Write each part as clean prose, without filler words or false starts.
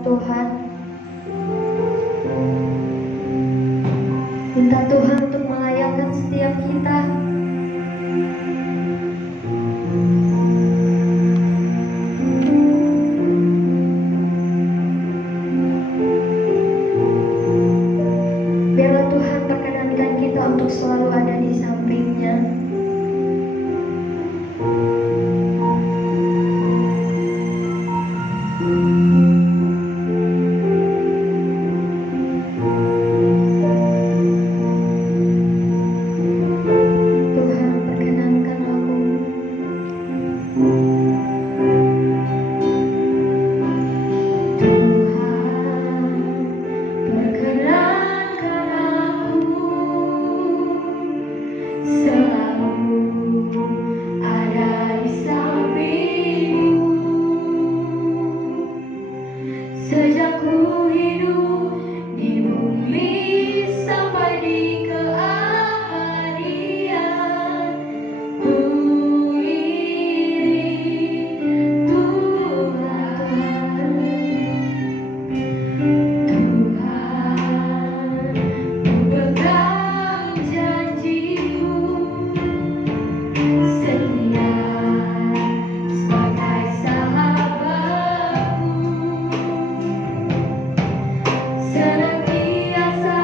Tuhan. Minta Tuhan untuk melayakkan setiap kita. Biarlah Tuhan perkenankan kita untuk selalu ada di sampingnya. Tuhan perkenankan aku. Tuhan perkenankan aku selalu ada di sampingmu. Sejak ku hidup di bumi sampai di keabadian, ku iring Tuhan. Tuhan, ku pegang janji-Mu, setia sebagai sahabatku, senantiasa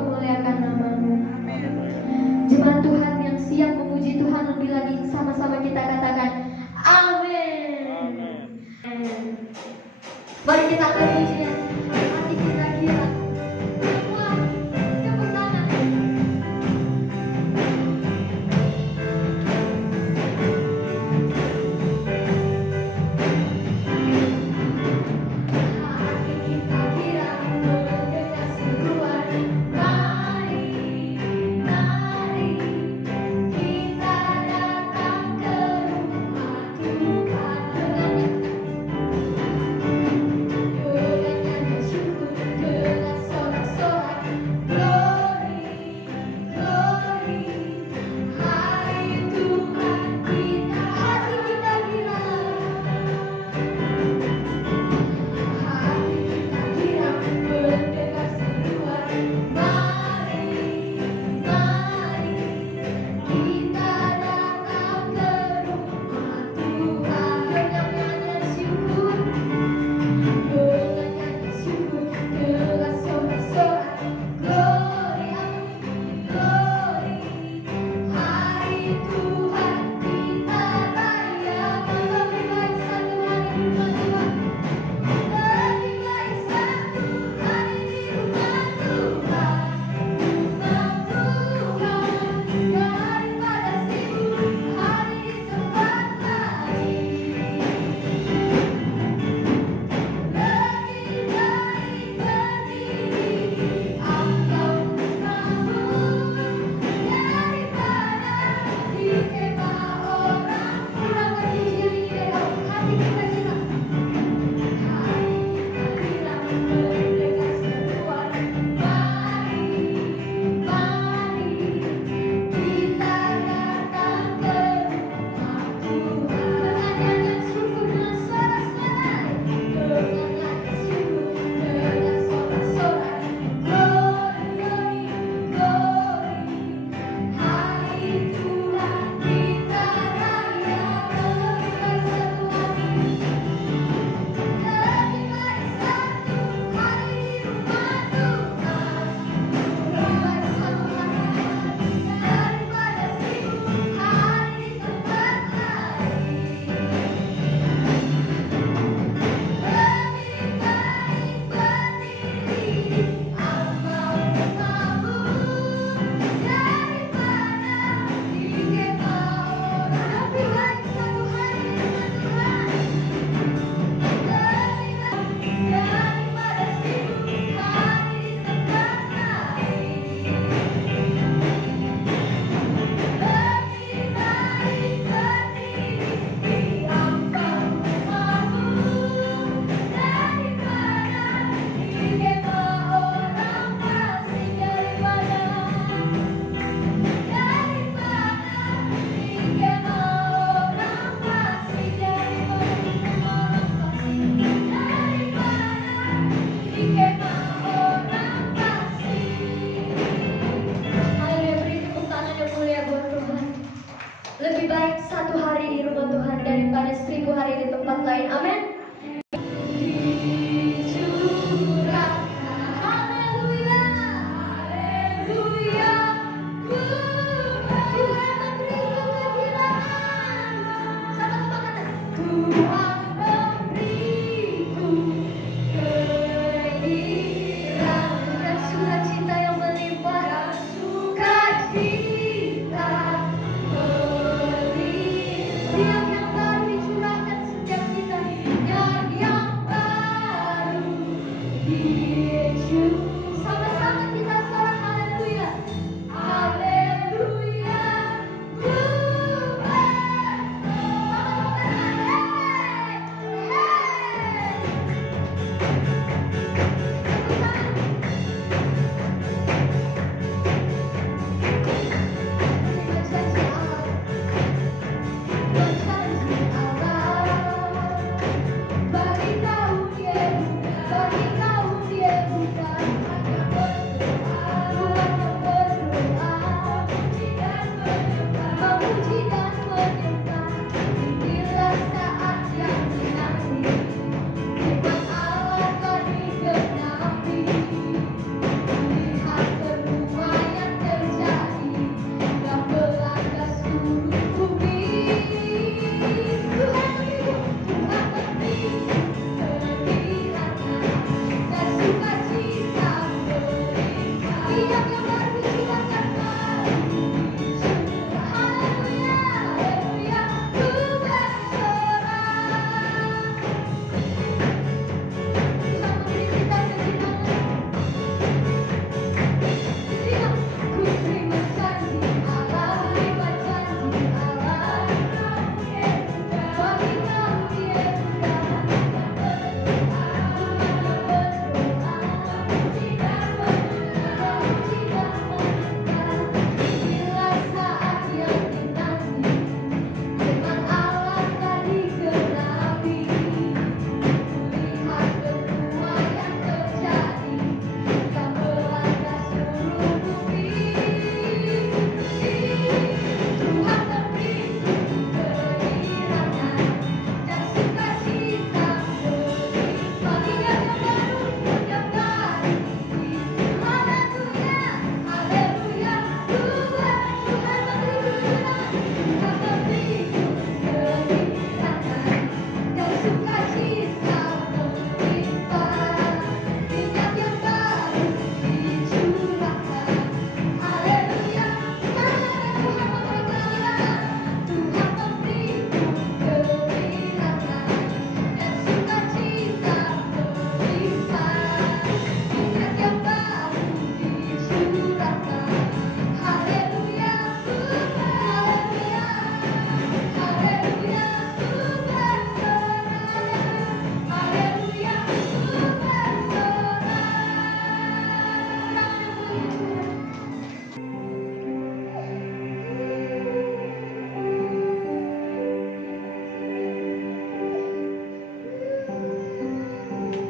memuliakan nama-Mu. Jemaat Tuhan yang siap memuji Tuhan lebih lagi, sama-sama kita katakan amin. Mari kita akan pujian hati kita kira. Semua tepuk tangan. Hati kita kira mendengar seruan. Mari, mari kita datang ke rumah Tuhan dengan nyanyi syukur, dengan sorak-sorai. Glory, glory, hai Tuhan kita. Hati kita kira, hati kita kira mendengar seruan. Mari, mari kita datang ke rumah Tuhan dengan nyanyi syukur, dengan nyanyi syukur, dengan sorak-sorai. Glory, glory, hai Tuhan kita raya. Lebih baik satu hari di rumah Tuhan, lebih baik satu hari di rumah Tuhan, daripada 1000 hari di tempat lain. Lebih baik berdiri di ambang rumahmu daripada di kemah orang. Kurangkan pujian ini dalam hati kita kira. Hati kita kira mendengar seruan. Mari, mari kita datang ke rumah Tuhan dengan nyanyian syukur, dengan sorak-sorai. Dengan nyanyian syukur, dengan sorak-sorai. Glory, glory, hai Tuhan kita raya. Lebih baik satu hari, lebih baik satu hari di rumah Tuhan, lebih baik satu hari daripada 1000 hari di tempat lain. Lebih baik berdiri di ambang rumahmu daripada di kemah orang. Lebih baik satu hari di rumah Tuhan, lebih baik daripada 1000 hari di tempat lain. Lebih baik berdiri di ambang rumahmu daripada di kemah orang asing, daripada di kemah orang asing, daripada di kemah orang asing, daripada di kemah orang asing. Haleluya, beri tepuk tangan yang mulia buat Tuhan. Lebih baik satu hari di rumah Tuhan daripada 1000 hari di tempat lain. Amin. Dicurahkan, haleluya, haleluya. Tuhan memberi kegilaan. Sama-sama kata, Tuhan memberiku kegilaan dan sukacita yang melimpah, sukacita melimpah. Dia yang baru dicurahkan setiap kita.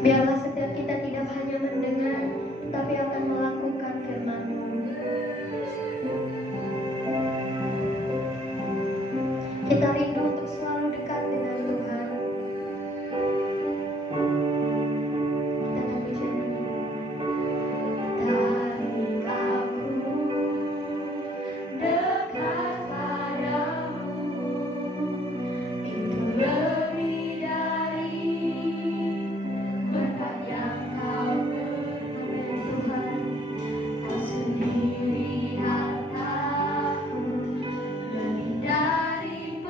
Biarlah setiap kita tidak hanya mendengar, tapi akan melakukan firman-Mu. Kita rindu untuk selalu dekat dengan Tuhan. Kita akan berjanji. Tarik aku dekat padamu, itu lebih dari berkat yang Kau beri Tuhan. Kau sendiri hartaku, lebih dari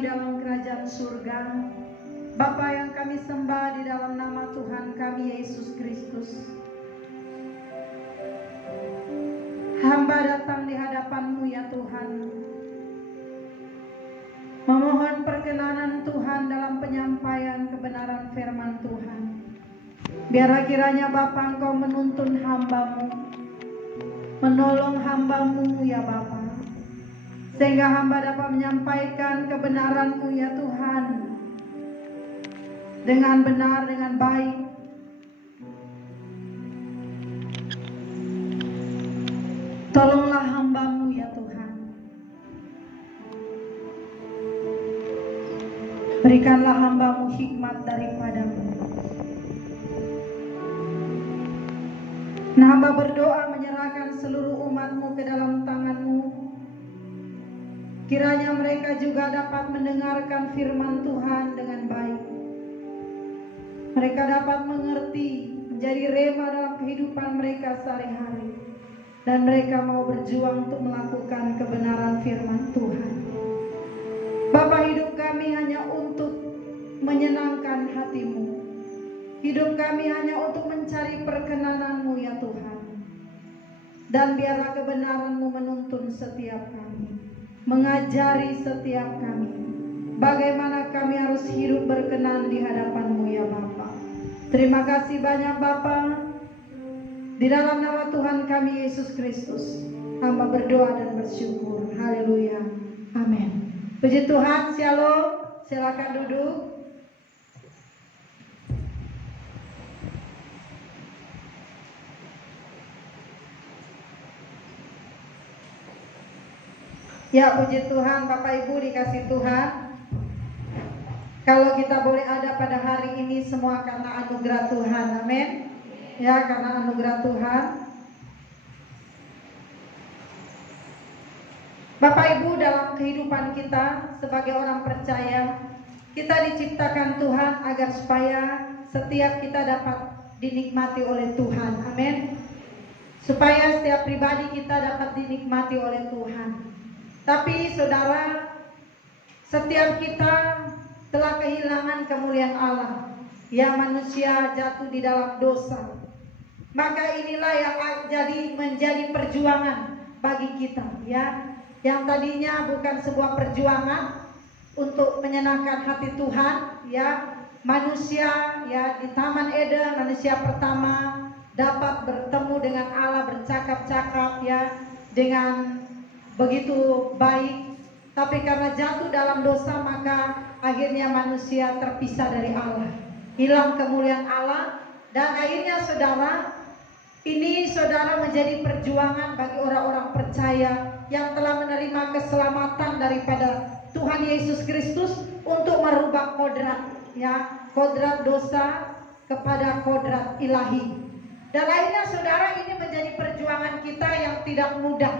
di dalam kerajaan surga. Bapa yang kami sembah di dalam nama Tuhan kami Yesus Kristus. Hamba datang di hadapan-Mu ya Tuhan, memohon perkenanan Tuhan dalam penyampaian kebenaran firman Tuhan. Biar kiranya Bapa Engkau menuntun hamba-Mu, menolong hamba-Mu ya Bapa, sehingga hamba dapat menyampaikan kebenaran-Mu ya Tuhan dengan benar, dengan baik. Tolonglah hamba-Mu ya Tuhan. Berikanlah hamba-Mu hikmat daripada-Mu. Nah, hamba berdoa menyerahkan seluruh umat-Mu ke dalam tangan-Mu. Kiranya mereka juga dapat mendengarkan firman Tuhan dengan baik. Mereka dapat mengerti, menjadi rema dalam kehidupan mereka sehari-hari. Dan mereka mau berjuang untuk melakukan kebenaran firman Tuhan. Bapa, hidup kami hanya untuk menyenangkan hati-Mu. Hidup kami hanya untuk mencari perkenanan-Mu ya Tuhan. Dan biarlah kebenaran-Mu menuntun setiap kami, mengajari setiap kami bagaimana kami harus hidup berkenan di hadapan-Mu ya Bapa. Terima kasih banyak Bapa. Di dalam nama Tuhan kami Yesus Kristus, hamba berdoa dan bersyukur. Haleluya. Amin. Puji Tuhan. Shalom. Silakan duduk. Ya, puji Tuhan, Bapak Ibu dikasih Tuhan. Kalau kita boleh ada pada hari ini semua karena anugerah Tuhan. Amin. Ya, karena anugerah Tuhan. Bapak Ibu, dalam kehidupan kita sebagai orang percaya, kita diciptakan Tuhan agar supaya setiap kita dapat dinikmati oleh Tuhan. Amin. Supaya setiap pribadi kita dapat dinikmati oleh Tuhan. Tapi saudara, setiap kita telah kehilangan kemuliaan Allah. Ya, manusia jatuh di dalam dosa. Maka inilah yang menjadi perjuangan bagi kita, ya. Yang tadinya bukan sebuah perjuangan untuk menyenangkan hati Tuhan, ya. Manusia, ya, di Taman Eden, manusia pertama dapat bertemu dengan Allah, bercakap-cakap, ya, dengan begitu baik. Tapi karena jatuh dalam dosa, maka akhirnya manusia terpisah dari Allah, hilang kemuliaan Allah. Dan akhirnya saudara menjadi perjuangan bagi orang-orang percaya yang telah menerima keselamatan daripada Tuhan Yesus Kristus untuk merubah kodrat, ya, kodrat dosa kepada kodrat ilahi. Dan akhirnya saudara, ini menjadi perjuangan kita yang tidak mudah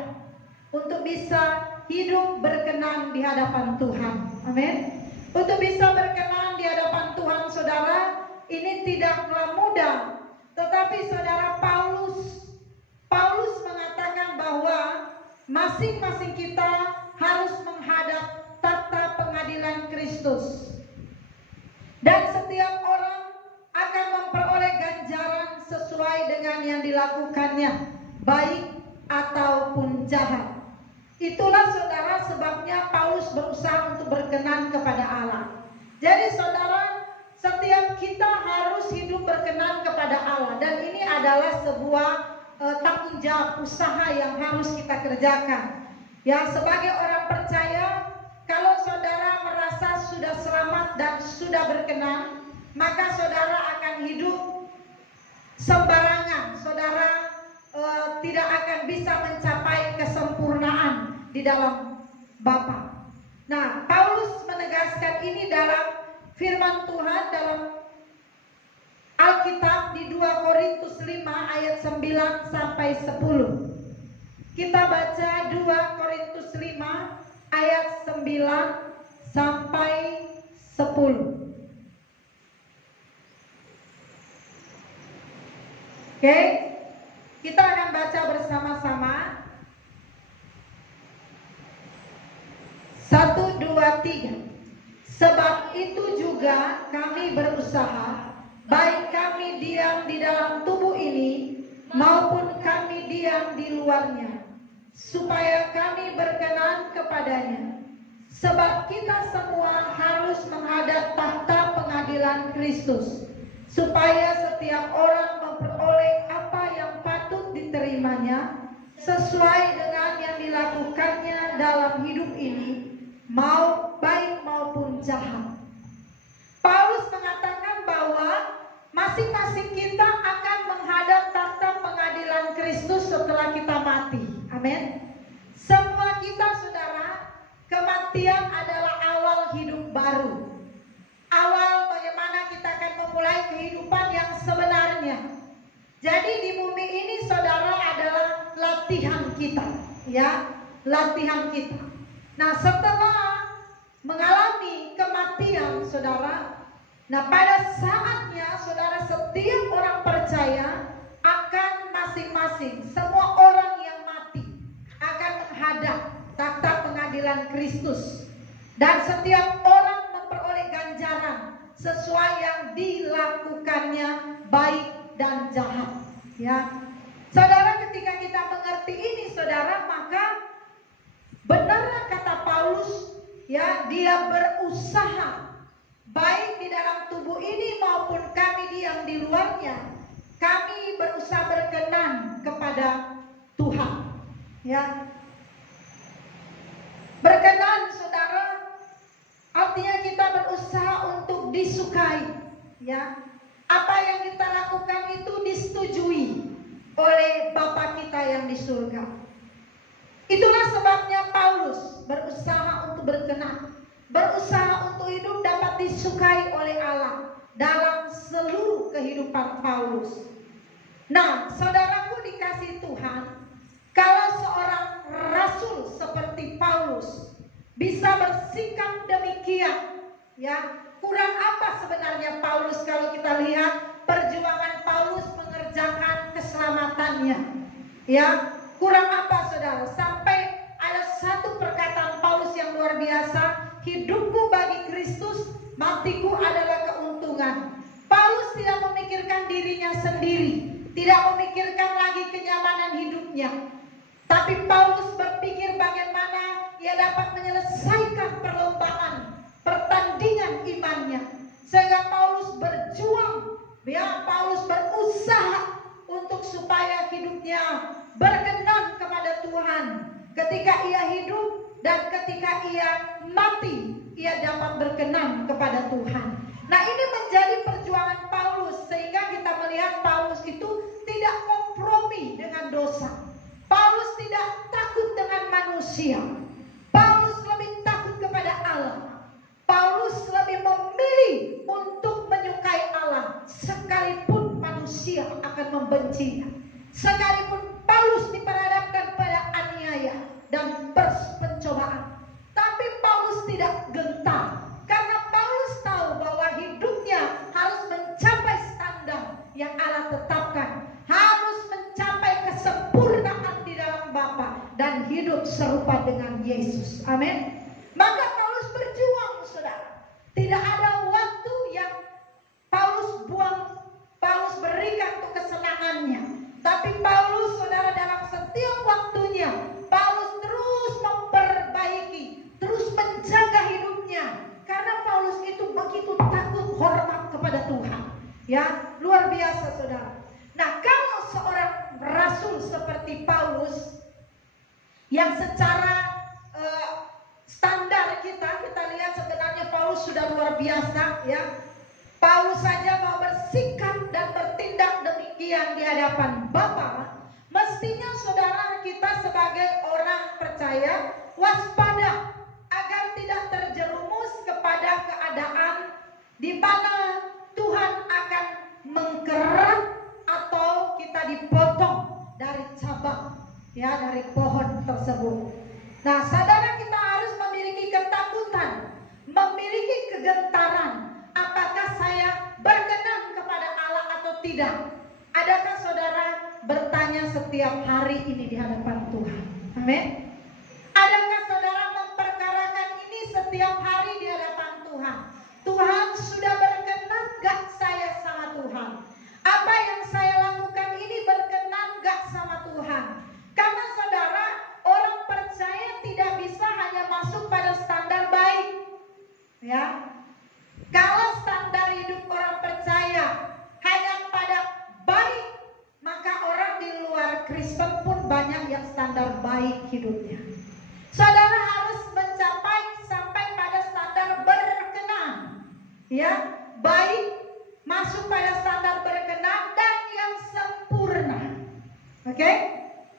untuk bisa hidup berkenan di hadapan Tuhan. Amin. Untuk bisa berkenan di hadapan Tuhan, saudara, ini tidaklah mudah. Tetapi saudara, Paulus mengatakan bahwa masing-masing kita harus menghadap tata pengadilan Kristus. Dan setiap orang akan memperoleh ganjaran sesuai dengan yang dilakukannya, baik ataupun jahat. Itulah saudara sebabnya Paulus berusaha untuk berkenan kepada Allah. Jadi saudara, setiap kita harus hidup berkenan kepada Allah. Dan ini adalah sebuah tanggung jawab, usaha yang harus kita kerjakan. Ya, sebagai orang percaya, kalau saudara merasa sudah selamat dan sudah berkenan, maka saudara akan hidup sembarangan. Saudara tidak akan bisa mencapai kesempurnaan di dalam Bapa. Nah, Paulus menegaskan ini dalam firman Tuhan dalam Alkitab di 2 Korintus 5 ayat 9 sampai 10. Kita baca 2 Korintus 5 ayat 9 sampai 10. Oke, kita akan baca bersama-sama. 1, 2, 3. Sebab itu juga kami berusaha, baik kami diam di dalam tubuh ini maupun kami diam di luarnya, supaya kami berkenan kepadanya. Sebab kita semua harus menghadap tahta pengadilan Kristus, supaya setiap orang memperoleh apa yang patut diterimanya sesuai dengan yang dilakukannya dalam hidup ini, mau baik maupun jahat. Paulus mengatakan bahwa masing-masing kita akan menghadap tahta pengadilan Kristus setelah kita mati. Amin. Semua kita, saudara, kematian adalah awal hidup baru. Awal bagaimana kita akan memulai kehidupan yang sebenarnya. Jadi di bumi ini, saudara, adalah latihan kita, ya, latihan kita. Nah, setelah mengalami kematian, saudara, nah pada saatnya, saudara, setiap orang percaya akan masing-masing, semua orang yang mati akan menghadap tahta pengadilan Kristus, dan setiap orang memperoleh ganjaran sesuai yang dilakukannya, baik dan jahat, ya. Saudara, ketika kita mengerti ini, saudara, maka benarlah kata Paulus, ya, dia berusaha baik di dalam tubuh ini maupun kami diam di luarnya, kami berusaha berkenan kepada Tuhan, ya. Berkenan, saudara, artinya kita berusaha untuk disukai, ya. Apa yang kita lakukan itu disetujui oleh Bapa kita yang di surga. Itulah sebabnya Paulus berusaha untuk berkenan, berusaha untuk hidup dapat disukai oleh Allah dalam seluruh kehidupan Paulus. Nah, saudaraku dikasihi Tuhan, kalau seorang rasul seperti Paulus bisa bersikap demikian, ya, kurang apa sebenarnya Paulus kalau kita lihat perjuangan Paulus mengerjakan keselamatannya, ya, kurang apa, saudara, sampai ada satu perkataan Paulus yang luar biasa, hidupku bagi Kristus, matiku adalah keuntungan. Paulus tidak memikirkan dirinya sendiri, tidak memikirkan lagi kenyamanan hidupnya, tapi Paulus berpikir bagaimana ia dapat menyelesaikan perlombaan, pertandingan imannya, sehingga Paulus berjuang, ya, Paulus berusaha untuk supaya hidupnya berkenan kepada Tuhan. Ketika ia hidup dan ketika ia mati, ia dapat berkenan kepada Tuhan. Nah, ini menjadi perjuangan Paulus, sehingga kita melihat Paulus itu tidak kompromi dengan dosa. Paulus tidak takut dengan manusia. Paulus lebih takut kepada Allah. Paulus lebih memilih untuk menyukai Allah, sekalipun manusia akan membencinya. Sekalipun Paulus diperhadapkan pada aniaya dan pencobaan, tapi Paulus tidak gentar, karena Paulus tahu bahwa hidupnya harus mencapai standar yang Allah tetapkan, harus mencapai kesempurnaan di dalam Bapa dan hidup serupa dengan Yesus. Amin. Maka Paulus berjuang, saudara. Tidak ada waktu yang Paulus buang, Paulus berikan untuk kesenangannya. Tapi Paulus, saudara, dalam setiap waktunya, Paulus terus memperbaiki, terus menjaga hidupnya. Karena Paulus itu begitu takut, hormat kepada Tuhan. Ya, luar biasa, saudara. Nah, kalau seorang rasul seperti Paulus, yang secara standar kita lihat sebenarnya Paulus sudah luar biasa, ya. Paulus saja mau bersikap dan bertindak demikian di hadapan Bapa. Mestinya, saudara, kita sebagai orang percaya waspada agar tidak terjerumus kepada keadaan di mana Tuhan akan mengkerat atau kita dipotong dari cabang, ya, dari pohon tersebut. Nah, saudara, kita harus memiliki ketakutan, memiliki kegentaran. Apakah saya berkenan kepada Allah atau tidak? Adakah saudara bertanya setiap hari ini di hadapan Tuhan? Amin. Adakah saudara memperkarakan ini setiap hari di hadapan Tuhan? yang standar baik hidupnya. Saudara harus mencapai sampai pada standar berkenan, ya, baik, masuk pada standar berkenan dan yang sempurna. Oke?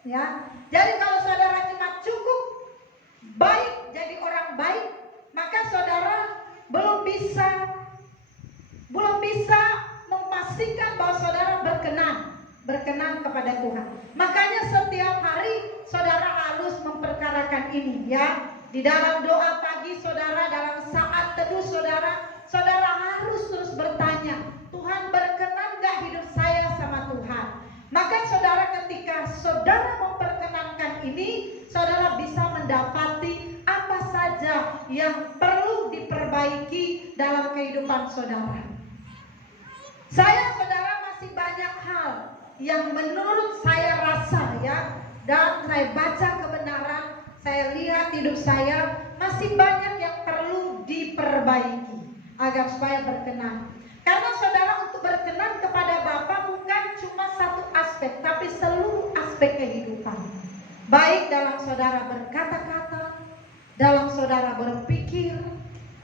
Ya. Jadi kalau saudara cuma cukup baik, jadi orang baik, maka saudara belum bisa memastikan bahwa saudara berkenan kepada Tuhan. Makanya setiap hari saudara harus memperkarakan ini, ya. Di dalam doa pagi saudara, dalam saat teduh saudara harus terus bertanya, Tuhan berkenan gak hidup saya sama Tuhan? Maka saudara, ketika saudara memperkenankan ini, saudara bisa mendapati apa saja yang perlu diperbaiki dalam kehidupan saudara. Saudara, masih banyak hal yang menurut saya rasa, ya, dan saya baca kebenaran, saya lihat hidup saya masih banyak yang perlu diperbaiki agar supaya berkenan. Karena saudara, untuk berkenan kepada Bapa bukan cuma satu aspek, tapi seluruh aspek kehidupan. Baik dalam saudara berkata-kata, dalam saudara berpikir,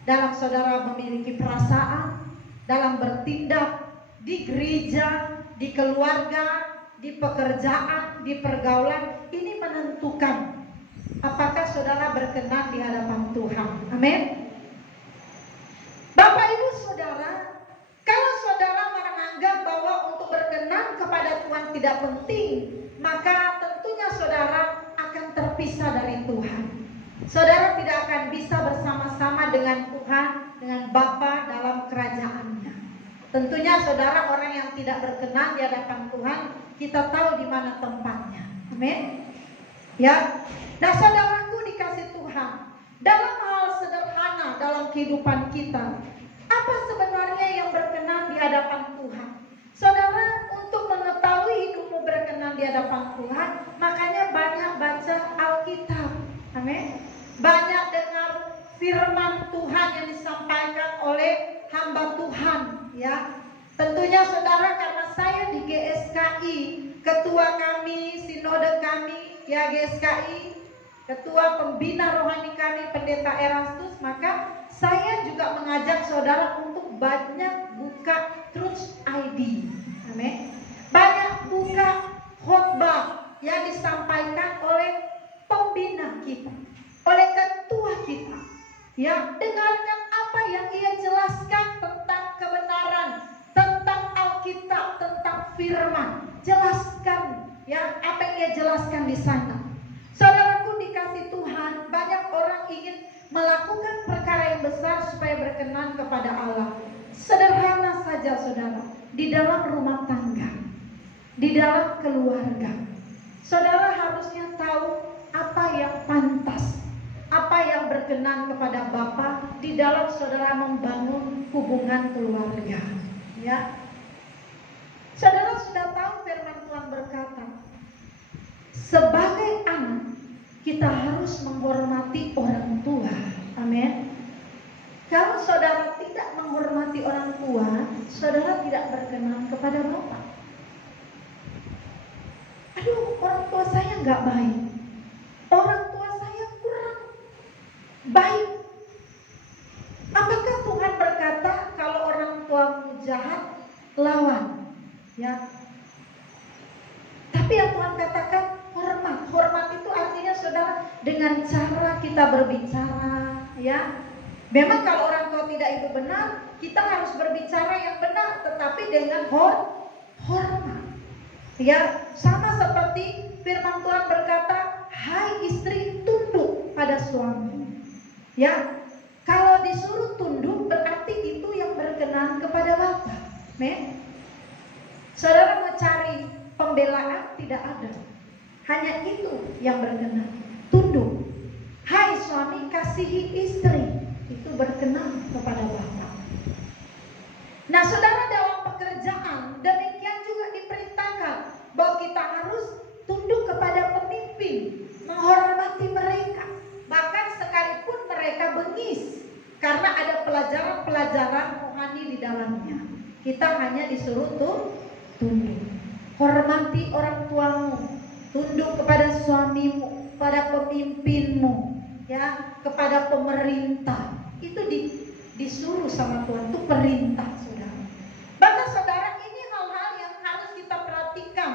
dalam saudara memiliki perasaan, dalam bertindak di gereja, di keluarga, di pekerjaan, di pergaulan. Ini menentukan apakah saudara berkenan di hadapan Tuhan. Amin. Bapak Ibu Saudara, kalau saudara menganggap bahwa untuk berkenan kepada Tuhan tidak penting, maka tentunya saudara akan terpisah dari Tuhan. Saudara tidak akan bisa bersama-sama dengan Tuhan, dengan Bapa dalam kerajaannya. Tentunya saudara, orang yang tidak berkenan di hadapan Tuhan, kita tahu di mana tempatnya. Amin. Ya. Nah, saudaraku dikasih Tuhan, dalam hal sederhana dalam kehidupan kita, apa sebenarnya yang berkenan di hadapan Tuhan? Saudara, untuk mengetahui hidupmu berkenan di hadapan Tuhan, makanya banyak baca Alkitab. Amin. Banyak dengar firman Tuhan yang disampaikan oleh hamba Tuhan, ya. Tentunya saudara, karena saya di GSKI, ketua kami, sinode kami, ya, GSKI, ketua pembina rohani kami, pendeta Erastus, maka saya juga mengajak saudara untuk banyak buka Truth ID. Amin. Banyak buka khotbah yang disampaikan oleh pembina kita, oleh ketua kita. Ya, dengarkan apa yang ia jelaskan tentang kebenaran, tentang Alkitab, tentang firman. Jelaskan, ya, apa yang ia jelaskan di sana. Saudaraku dikasih Tuhan, banyak orang ingin melakukan perkara yang besar supaya berkenan kepada Allah. Sederhana saja saudara, di dalam rumah tangga, di dalam keluarga, saudara harusnya tahu apa yang pantas, apa yang berkenan kepada Bapa di dalam saudara membangun hubungan keluarga, ya. Saudara sudah tahu firman Tuhan berkata, sebagai anak kita harus menghormati orang tua. Amin. Kalau saudara tidak menghormati orang tua, saudara tidak berkenan kepada Bapa. Aduh, orang tua saya nggak baik, orang tua saya kurang baik. Apakah Tuhan berkata kalau orang tuamu jahat, lawan, ya? Tapi yang Tuhan katakan hormat. Hormat itu artinya saudara dengan cara kita berbicara, ya. Memang kalau orang tua tidak itu benar, kita harus berbicara yang benar, tetapi dengan hormat. Ya, sama seperti firman Tuhan berkata, hai istri, tunduk pada suami. Ya, kalau disuruh tunduk berarti itu yang berkenan kepada Bapa. Men, saudara mau cari pembelaan tidak ada. Hanya itu yang berkenan, tunduk. Hai suami, kasihi istri, itu berkenan kepada Bapa. Nah saudara, dalam pekerjaan demikian juga diperintahkan bahwa kita harus tunduk kepada pemimpin, menghormati mereka, bahkan sekalipun mereka bengis, karena ada pelajaran-pelajaran rohani di dalamnya. Kita hanya disuruh tunduk. Hormati orang tuamu, tunduk kepada suamimu, kepada pemimpinmu, ya, kepada pemerintah. Itu disuruh sama Tuhan, itu perintah, saudara. Maka saudara, ini hal-hal yang harus kita perhatikan,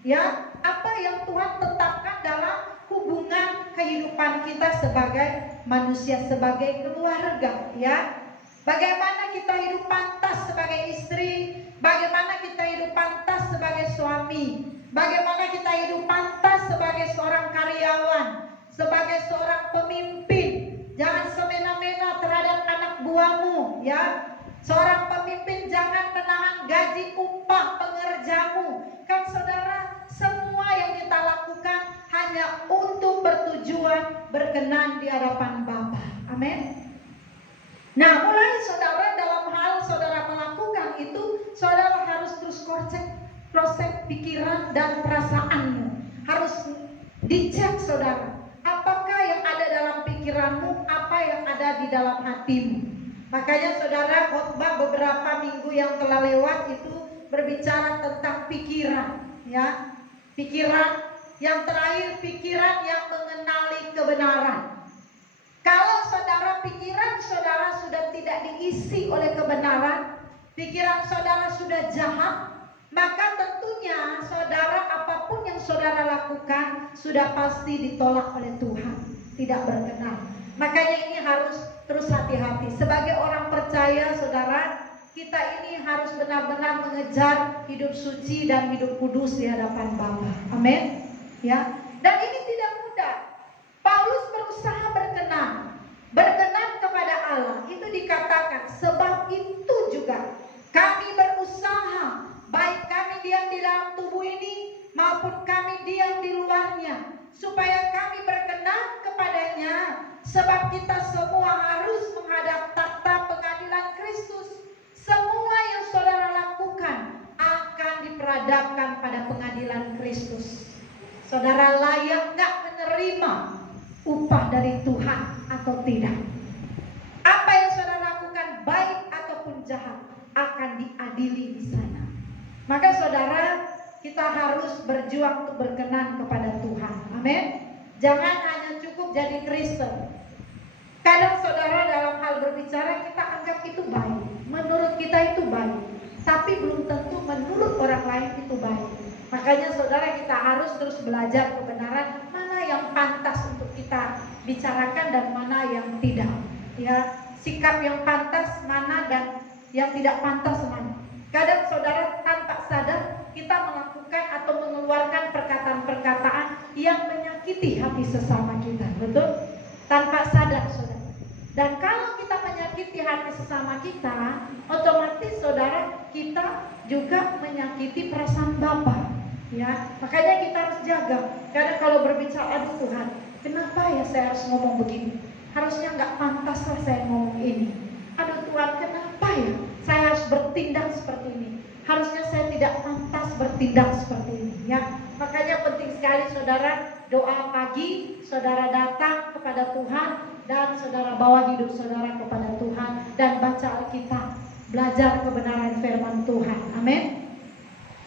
ya, apa yang Tuhan tetapkan dalam hubungan kehidupan kita sebagai manusia, sebagai keluarga, ya. Bagaimana kita hidup pantas sebagai istri, bagaimana kita hidup pantas sebagai suami, bagaimana kita hidup pantas sebagai seorang karyawan, sebagai seorang pemimpin. Jangan semena-mena terhadap anak buahmu, ya. Seorang pemimpin jangan menahan gaji upah pengerjamu. Kan saudara, semua yang kita lakukan hanya untuk bertujuan berkenan di hadapan Bapa. Amin. Nah, mulai saudara dalam hal saudara melakukan itu, saudara harus terus cross-check pikiran dan perasaanmu. Harus dicek saudara, apakah yang ada dalam pikiranmu, apa yang ada di dalam hatimu. Makanya saudara, khotbah beberapa minggu yang telah lewat itu berbicara tentang pikiran, ya. Pikiran, yang terakhir pikiran yang mengenali kebenaran. Kalau saudara pikiran saudara sudah tidak diisi oleh kebenaran, pikiran saudara sudah jahat, maka tentunya saudara apapun yang saudara lakukan sudah pasti ditolak oleh Tuhan, tidak berkenan. Makanya ini harus terus hati-hati. Sebagai orang percaya saudara, kita ini harus benar-benar mengejar hidup suci dan hidup kudus di hadapan Bapa. Amin. Ya. Dan ini tidak mudah. Paulus berusaha berkenan kepada Allah. Itu dikatakan, sebab itu juga kami berusaha, baik kami diam di dalam tubuh ini maupun kami diam di luarnya, supaya kami berkenan kepadanya. Sebab kita semua harus menghadap takhta pengadilan Kristus. Semua yang saudara lakukan akan diperadabkan pada pengadilan Kristus. Saudara layak gak menerima upah dari Tuhan atau tidak? Apa yang saudara lakukan, baik ataupun jahat, akan diadili di sana. Maka saudara, kita harus berjuang untuk berkenan kepada Tuhan. Amin. Jangan hanya cukup jadi Kristen. Kadang saudara dalam hal berbicara kita anggap itu baik, menurut kita itu baik, tapi belum tentu menurut orang lain itu baik. Makanya saudara, kita harus terus belajar kebenaran, mana yang pantas untuk kita bicarakan dan mana yang tidak. Ya, sikap yang pantas mana dan yang tidak pantas mana. Kadang saudara tanpa sadar kita melakukan atau mengeluarkan perkataan-perkataan yang menyakiti hati sesama kita, betul? Tanpa sadar saudara. Dan kalau kita menyakiti hati sesama kita, otomatis saudara kita juga menyakiti perasaan Bapa. Ya, makanya kita harus jaga. Kadang kalau berbicara, aduh Tuhan, kenapa ya saya harus ngomong begini? Harusnya nggak pantas lah saya ngomong ini. Aduh Tuhan, kenapa ya saya harus bertindak seperti ini? Harusnya saya tidak pantas bertindak seperti ini. Ya, makanya penting sekali saudara, doa pagi, saudara datang kepada Tuhan dan saudara bawa hidup saudara kepada Tuhan dan baca Alkitab, belajar kebenaran firman Tuhan. Amin.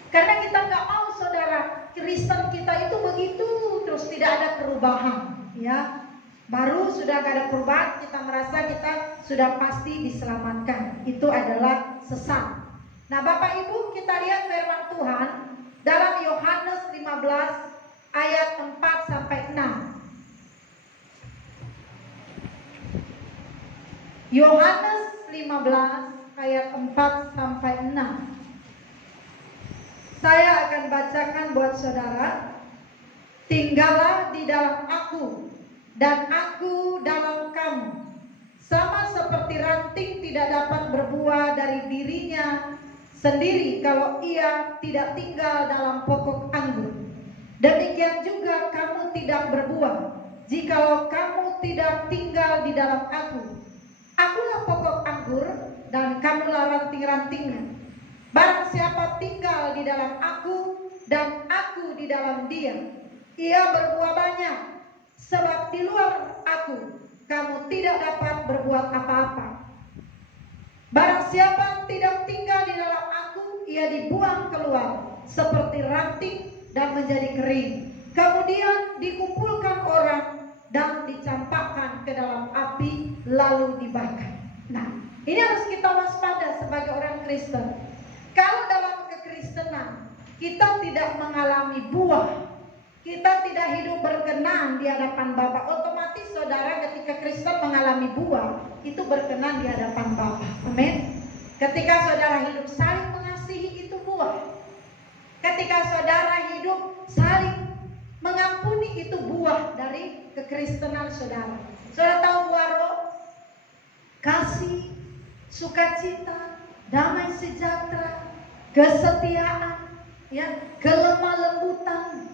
Karena kita nggak mau saudara Kristen kita itu begitu terus, tidak ada perubahan. Ya, baru sudah gak ada perubahan kita merasa kita sudah pasti diselamatkan. Itu adalah sesat. Nah Bapak Ibu, kita lihat firman Tuhan dalam Yohanes 15 ayat 4 sampai 6. Yohanes 15 ayat 4 sampai 6. Saya akan bacakan buat saudara. Tinggallah di dalam aku dan aku dalam kamu. Sama seperti ranting tidak dapat berbuah dari dirinya sendiri kalau ia tidak tinggal dalam pokok anggur. Demikian juga kamu tidak berbuah jikalau kamu tidak tinggal di dalam aku. Akulah pokok anggur dan kamulah ranting-rantingnya. Barang siapa tinggal di dalam aku dan aku di dalam dia, ia berbuah banyak. Sebab di luar aku kamu tidak dapat berbuat apa-apa. Barang siapa tidak tinggal di dalam aku, ia dibuang keluar seperti ranting dan menjadi kering. kemudian dikumpulkan orang dan dicampakkan ke dalam api lalu dibakar. Nah, ini harus kita waspada sebagai orang Kristen. Kalau dalam kekristenan kita tidak mengalami buah, kita tidak hidup berkenan di hadapan Bapa, otomatis saudara ketika Kristen mengalami buah, itu berkenan di hadapan Bapa. Amin. Ketika saudara hidup saling mengasihi, itu buah. Ketika saudara hidup saling mengampuni, itu buah dari kekristenan saudara. Saudara tahu buah roh? Kasih, sukacita, damai sejahtera, kesetiaan, ya, kelemah lembutan.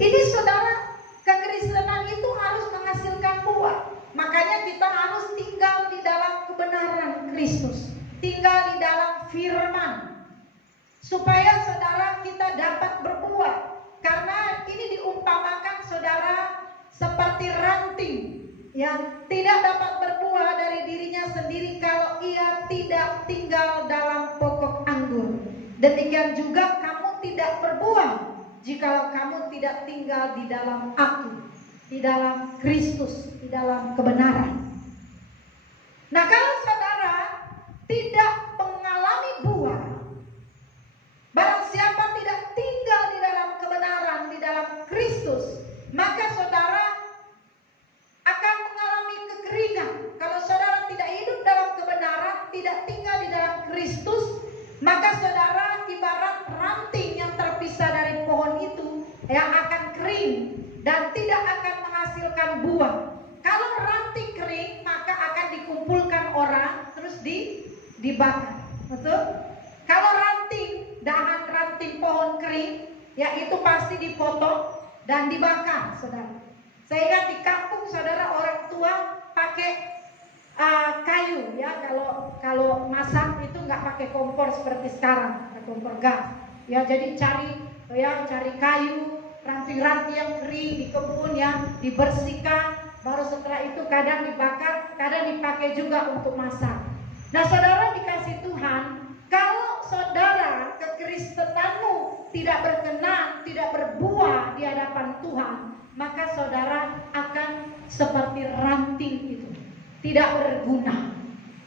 Ini saudara, kekristenan itu harus menghasilkan buah. Makanya kita harus tinggal di dalam kebenaran Kristus, tinggal di dalam firman, supaya saudara kita dapat berbuah. Karena ini diumpamakan saudara seperti ranting yang tidak dapat berbuah dari dirinya sendiri kalau ia tidak tinggal dalam pokok anggur. Demikian juga kamu tidak berbuah jikalau kamu tidak tinggal di dalam Aku, di dalam Kristus, di dalam kebenaran. Nah, kalau saudara tidak mengalami buah, barang siapa tidak tinggal di dalam kebenaran, di dalam Kristus, maka saudara akan mengalami kekeringan. Kalau saudara tidak hidup dalam kebenaran, tidak tinggal di dalam Kristus, maka saudara ibarat ranting yang terpisah dari pohon itu yang akan kering dan tidak akan menghasilkan buah. Kalau ranting kering, maka akan dikumpulkan orang terus dibakar. Betul? Kalau ranting, dahan ranting pohon kering, ya itu pasti dipotong dan dibakar, saudara. Sehingga di kampung saudara orang tua pakai kayu, ya, kalau masak itu nggak pakai kompor seperti sekarang, pakai kompor gas. Ya, jadi cari kayu, ranting-ranting yang kering di kebun, yang dibersihkan, baru setelah itu kadang dibakar, kadang dipakai juga untuk masak. Nah, saudara dikasih Tuhan, kalau saudara kekristenanmu tidak berkenan, tidak berbuah di hadapan Tuhan, maka saudara akan seperti ranting itu, tidak berguna,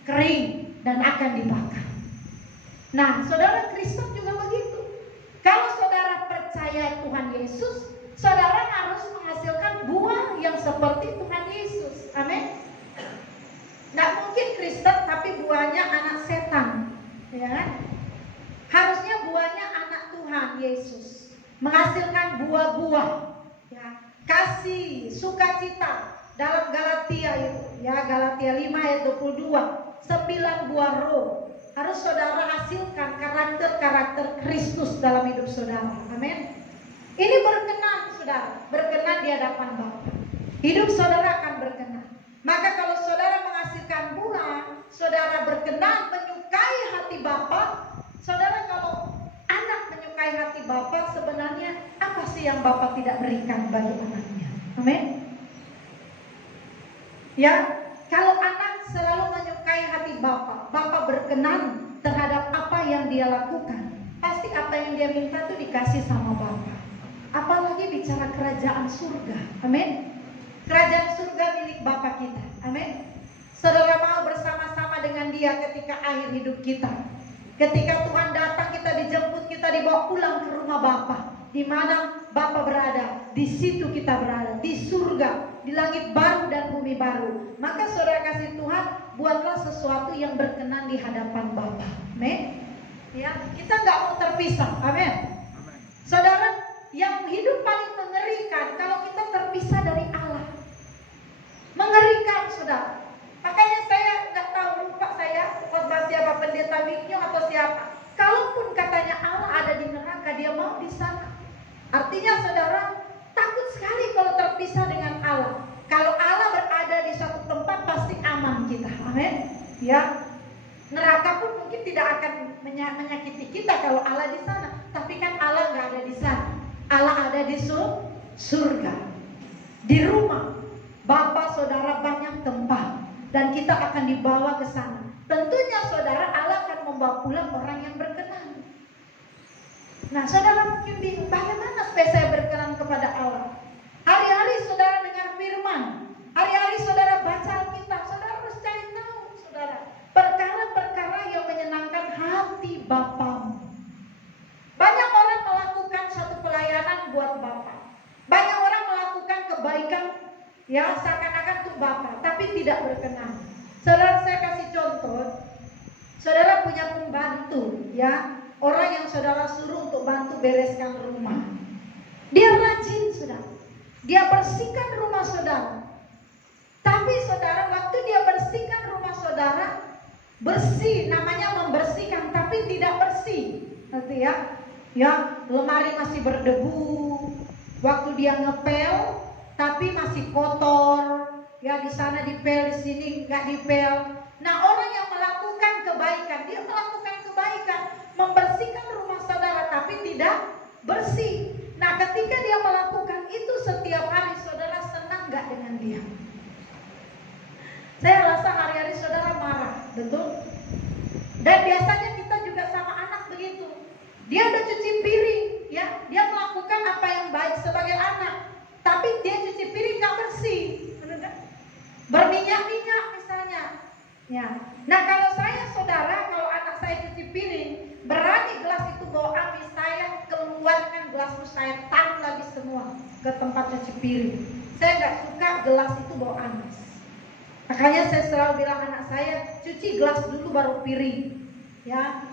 kering, dan akan dibakar. Nah, saudara Kristen juga begitu. Kalau saudara percaya Tuhan Yesus, saudara harus menghasilkan buah yang seperti Tuhan Yesus. Amin. Nggak mungkin Kristen tapi buahnya anak setan, ya kan? Harusnya buahnya anak Tuhan Yesus, menghasilkan buah-buah, ya, kasih, sukacita. Dalam Galatia itu, ya, Galatia 5 ayat 22, 9 buah roh harus saudara hasilkan, karakter-karakter Kristus dalam hidup saudara. Amin. Ini berkenan, saudara, berkenan di hadapan Bapa. Hidup saudara akan berkenan. Maka kalau saudara menghasilkan buah, saudara berkenan, menyukai hati Bapa. Saudara, kalau anak menyukai hati Bapa, sebenarnya apa sih yang Bapa tidak berikan bagi anaknya? Amin. Ya, kalau anak selalu menyukai hati Bapa, Bapa berkenan terhadap apa yang dia lakukan, pasti apa yang dia minta itu dikasih sama Bapa. Apalagi bicara kerajaan surga. Amin. Kerajaan surga milik Bapa kita. Amin. Saudara mau bersama-sama dengan Dia ketika akhir hidup kita. Ketika Tuhan datang, kita dijemput, kita dibawa pulang ke rumah Bapa. Di mana Bapa berada, di situ kita berada, di surga, di langit baru dan bumi baru. Maka saudara kasih Tuhan, buatlah sesuatu yang berkenan di hadapan Bapa. Amin. Ya, kita nggak mau terpisah. Amin. Saudara, yang hidup paling mengerikan kalau kita terpisah dari Allah. Mengerikan, saudara. Makanya saya nggak tahu, lupa saya khotbah siapa, pendeta Wiknyo atau siapa. Kalaupun katanya Allah ada di neraka, dia mau di sana. Artinya saudara takut sekali kalau terpisah dengan Allah. Kalau Allah berada di suatu tempat pasti aman kita. Amin. Ya. Neraka pun mungkin tidak akan menyakiti kita kalau Allah di sana. Tapi kan Allah nggak ada di sana. Allah ada di surga. Di rumah Bapa saudara banyak tempat dan kita akan dibawa ke sana. Tentunya saudara, Allah akan membawa pulang orang yang berkenan. Nah, saudara mungkin bingung, bagaimana supaya saya berkenan kepada Allah? Hari-hari saudara dengar firman, hari-hari saudara baca Alkitab, saudara harus cari tahu, saudara, perkara-perkara yang menyenangkan hati Bapamu. Banyak orang melakukan satu pelayanan buat Bapa. Banyak orang melakukan kebaikan ya seakan-akan untuk Bapa, tapi tidak berkenan. Saudara, saya kasih contoh. Saudara punya pembantu, ya, orang yang saudara suruh untuk bantu bereskan rumah. Dia rajin, saudara. Dia bersihkan rumah saudara. Tapi saudara, waktu dia bersihkan rumah saudara, bersih, namanya membersihkan, tapi tidak bersih. Nanti ya, ya, lemari masih berdebu. Waktu dia ngepel, tapi masih kotor. Ya, di sana dipel, di sini nggak dipel. Nah, orang yang melakukan kebaikan, dia melakukan kebaikan, membersihkan rumah saudara, tapi tidak bersih. Nah, ketika dia melakukan itu setiap hari, saudara senang nggak dengan dia? Saya rasa hari-hari saudara marah, betul? Dan biasanya kita juga sama anak begitu. Dia udah cuci piring, ya, dia melakukan apa yang baik sebagai anak, tapi dia cuci piring nggak bersih, berminyak-minyak misalnya. Ya. Nah, kalau saya saudara, kalau anak saya cuci piring, berani gelas itu bawa api, saya keluarkan gelasmu, saya taruh lagi semua ke tempat cuci piring. Saya nggak suka gelas itu bawa amis. Makanya saya selalu bilang anak saya, cuci gelas dulu baru piring. Ya.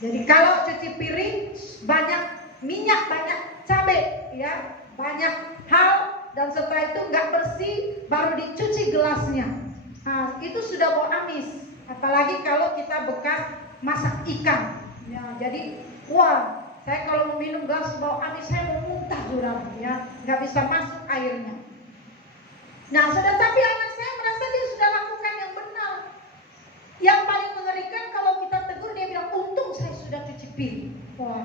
Jadi kalau cuci piring banyak minyak, banyak cabai, ya, banyak hal, dan setelah itu nggak bersih, baru dicuci gelasnya. Nah, itu sudah bau amis. Apalagi kalau kita bekas masak ikan. Ya, jadi, wah, saya kalau mau minum gelas bau amis, saya mau muntah saudara, ya, nggak bisa masuk airnya. Nah, saudara, tapi anak saya merasa dia sudah lakukan yang benar. Yang paling mengerikan kalau kita tegur, dia bilang, untung saya sudah cuci piring. Wah,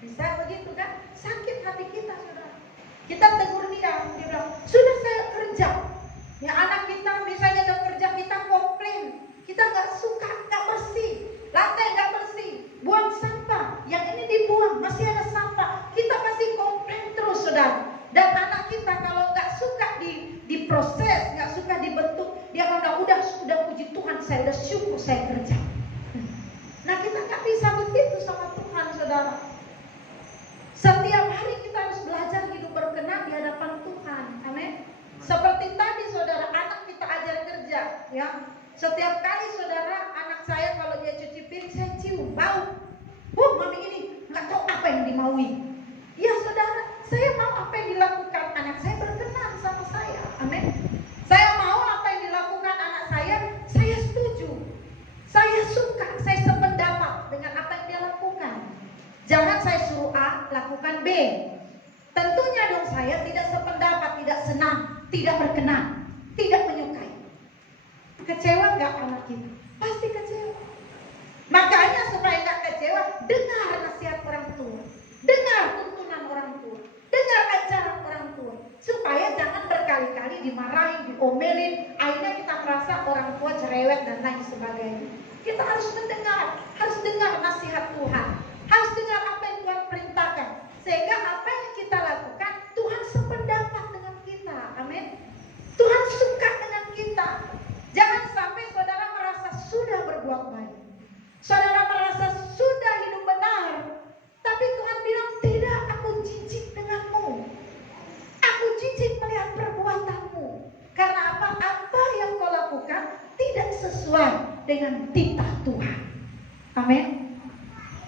bisa begitu kan? Sakit hati kita, saudara. Kita tegur dia bilang, sudah saya kerja. Ya, anak kita misalnya udah kerja, kita komplain, kita nggak suka, nggak bersih, lantai nggak bersih, buang sampah, yang ini dibuang, masih ada sampah, kita pasti komplain terus, saudara. Dan anak kita kalau nggak suka diproses, nggak suka dibentuk, dia akan udah puji Tuhan, saya udah syukur saya kerja. Nah, kita nggak bisa begitu sama Tuhan, saudara. Setiap hari kita harus belajar hidup berkenan di hadapan Tuhan. Amin. Seperti tadi saudara, anak kita ajar kerja, ya. Setiap kali saudara, anak saya kalau dia cuci piring, saya cium bau. Mami ini nggak tahu apa yang dimaui. Ya saudara, saya mau apa yang dilakukan anak saya berkenan sama saya. Amin. Saya mau apa yang dilakukan anak saya setuju. Saya suka, saya sependapat dengan apa yang dia lakukan. Jangan saya suruh A, lakukan B. Tentunya dong saya tidak sependapat, tidak senang, tidak berkenan, tidak menyukai. Kecewa nggak anak kita? Pasti kecewa. Makanya supaya nggak kecewa, dengar nasihat orang tua, dengar tuntunan orang tua, dengar ajaran orang tua, supaya jangan berkali-kali dimarahin, diomelin, akhirnya kita merasa orang tua cerewet dan lain sebagainya. Kita harus mendengar, harus dengar nasihat Tuhan, harus dengar apa yang Tuhan perintahkan, sehingga apa yang kita lakukan Tuhan sependapat dengan kita. Amin. Tuhan suka dengan kita. Jangan sampai saudara merasa sudah berbuat baik, saudara merasa sudah hidup benar, tapi Tuhan bilang tidak, aku jijik denganmu, aku jijik melihat perbuatanmu. Karena apa? Apa yang kau lakukan tidak sesuai dengan titah Tuhan. Amin.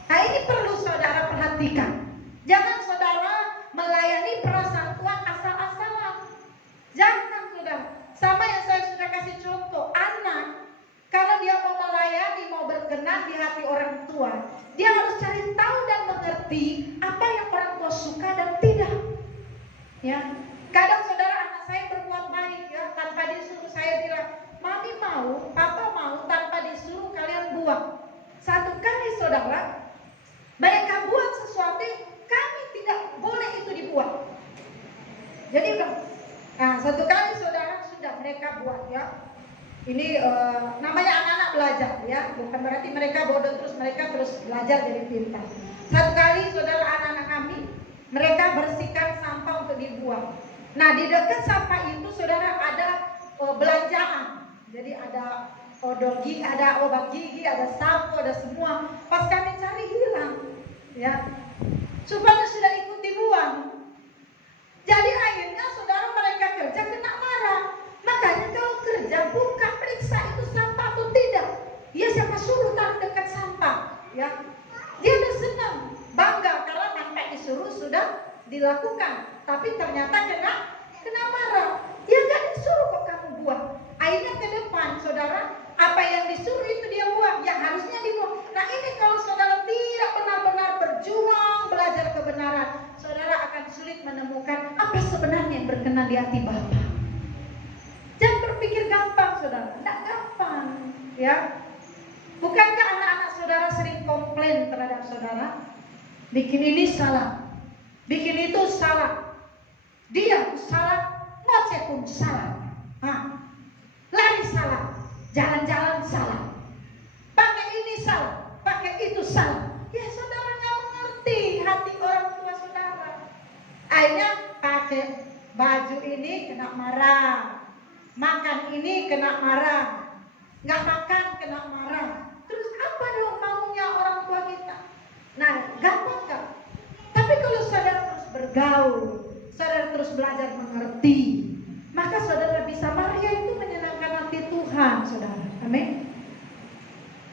Nah, ini perlu saudara perhatikan. Jangan saudara melayani perasaan Tuhan asal-asalan. Jangan, saudara. Sama yang saya sudah kasih contoh, anak kalau dia mau melayani, mau berkenan di hati orang tua, dia harus cari tahu dan mengerti apa yang orang tua suka dan tidak. Ya, kadang saudara, anak saya berbuat baik, ya, tanpa disuruh. Saya bilang, mami mau, papa mau, tanpa disuruh kalian buang. Satu kali saudara, mereka buat sesuatu, kami tidak boleh itu dibuat. Jadi nah, satu kali saudara sudah mereka buat, ya. Ini namanya anak-anak belajar, ya. Bukan berarti mereka bodoh terus, mereka terus belajar jadi pintar. Satu kali saudara, anak-anak kami, mereka bersihkan sampah untuk dibuang. Nah, di dekat sampah itu saudara ada belanjaan. Jadi ada odol gigi, ada obat gigi, ada sampo, ada semua. Pas kami cari hilang, ya. Supaya sudah ikut dibuang. Jadi akhirnya saudara, mereka kerja kena marah. Makanya kalau kerja buka periksa itu sampah atau tidak. Ya, siapa suruh taruh dekat sampah, ya. Dia udah senang, bangga karena sampai disuruh sudah dilakukan. Tapi ternyata kena marah. Ya nggak disuruh kok kamu buang. Akhirnya ke depan saudara, apa yang disuruh itu dia buang, yang harusnya dibuang. Nah, ini kalau saudara tidak benar-benar berjuang belajar kebenaran, saudara akan sulit menemukan apa sebenarnya yang berkenan di hati Bapa. Jangan berpikir gampang saudara, tidak gampang, ya. Bukankah anak-anak saudara sering komplain terhadap saudara? Bikin ini salah, bikin itu salah, dia salah, ngoceh pun salah, lari salah, jalan-jalan salah, pakai ini salah, pakai itu salah. Ya saudara nggak mengerti hati orang tua saudara. Akhirnya pakai baju ini kena marah, makan ini kena marah, nggak makan kena marah. Terus apa dong maunya orang tua kita? Nah, gampang kan? Tapi kalau saudara terus bergaul, saudara terus belajar mengerti, maka saudara bisa. Maria itu menyenangkan hati Tuhan, saudara. Amin.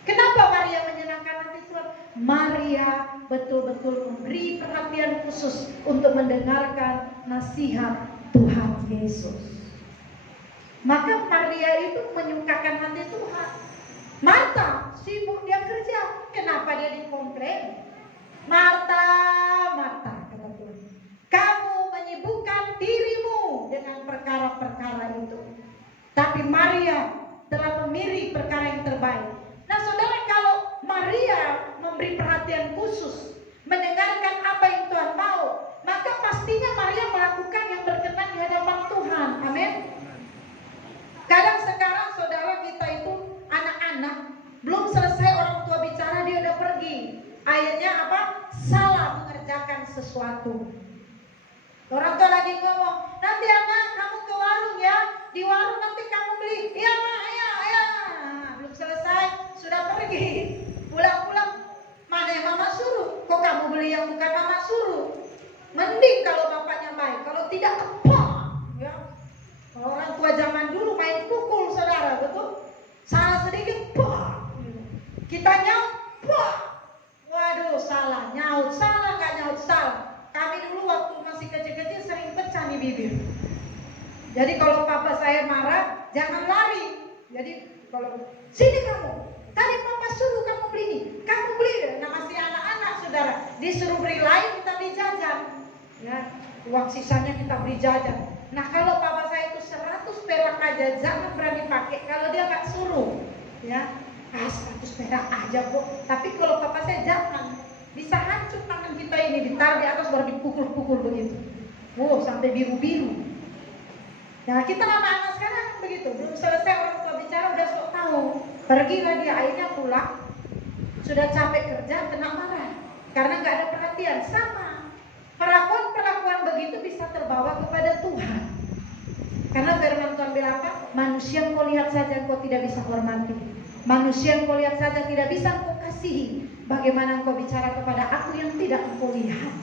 Kenapa Maria menyenangkan hati Tuhan? Maria betul-betul memberi perhatian khusus untuk mendengarkan nasihat Tuhan Yesus. Maka Maria itu menyukakan hati Tuhan. Marta sibuk dia kerja, kenapa dia dikomplain? Marta, Marta, kata Tuhan, kamu menyibukkan dirimu dengan perkara-perkara itu, tapi Maria telah memilih perkara yang terbaik. Nah saudara, kalau Maria memberi perhatian khusus, mendengarkan apa yang Tuhan mau, maka pastinya Maria melakukan yang berkenan di hadapan Tuhan. Amin. Kadang sekarang saudara, kita itu anak-anak belum selesai orang tua bicara dia udah pergi. Akhirnya apa? Salah mengerjakan sesuatu. Orang tua lagi ngomong, nanti anak kamu ke warung ya, di warung nanti kamu beli. Iya mak, iya. Belum selesai sudah pergi. Pulang-pulang, mana yang mama suruh? Kok kamu beli yang bukan mama suruh? Mending kalau bapaknya baik, kalau tidak apa? Ya. Kalau orang tua zaman dulu main pukul saudara, betul? Salah sedikit, bah. Kita nyaut, bah. Waduh, salah, nyaut, salah, nggak nyaut, salah. Kami dulu waktu masih kecil-kecil sering pecah nih bibir. Jadi kalau papa saya marah, jangan lari. Jadi kalau sini kamu, tadi papa suruh kamu beli ini, kamu beli. Nah masih anak-anak saudara, disuruh beli lain kita beli jajan. Ya, uang sisanya kita beli jajan. Nah kalau papa saya itu 100 perak aja, jangan berani pakai kalau dia nggak suruh. Ya, 100 perak aja kok. Tapi kalau papa saya jangan, bisa hancur tangan kita ini, ditaruh di atas baru dipukul-pukul begitu. Wow, sampai biru-biru. Nah kita anak-anak sekarang begitu, belum selesai orang tua bicara udah sok tahu. Pergilah dia, akhirnya pulang, sudah capek kerja, kena marah karena nggak ada perhatian. Sama perlakuan begitu bisa terbawa kepada Tuhan. Karena firman Tuhan bilang apa? Manusia kau lihat saja kau tidak bisa hormati, manusia kau lihat saja tidak bisa kau kasihi. Bagaimana engkau bicara kepada aku yang tidak engkau lihat?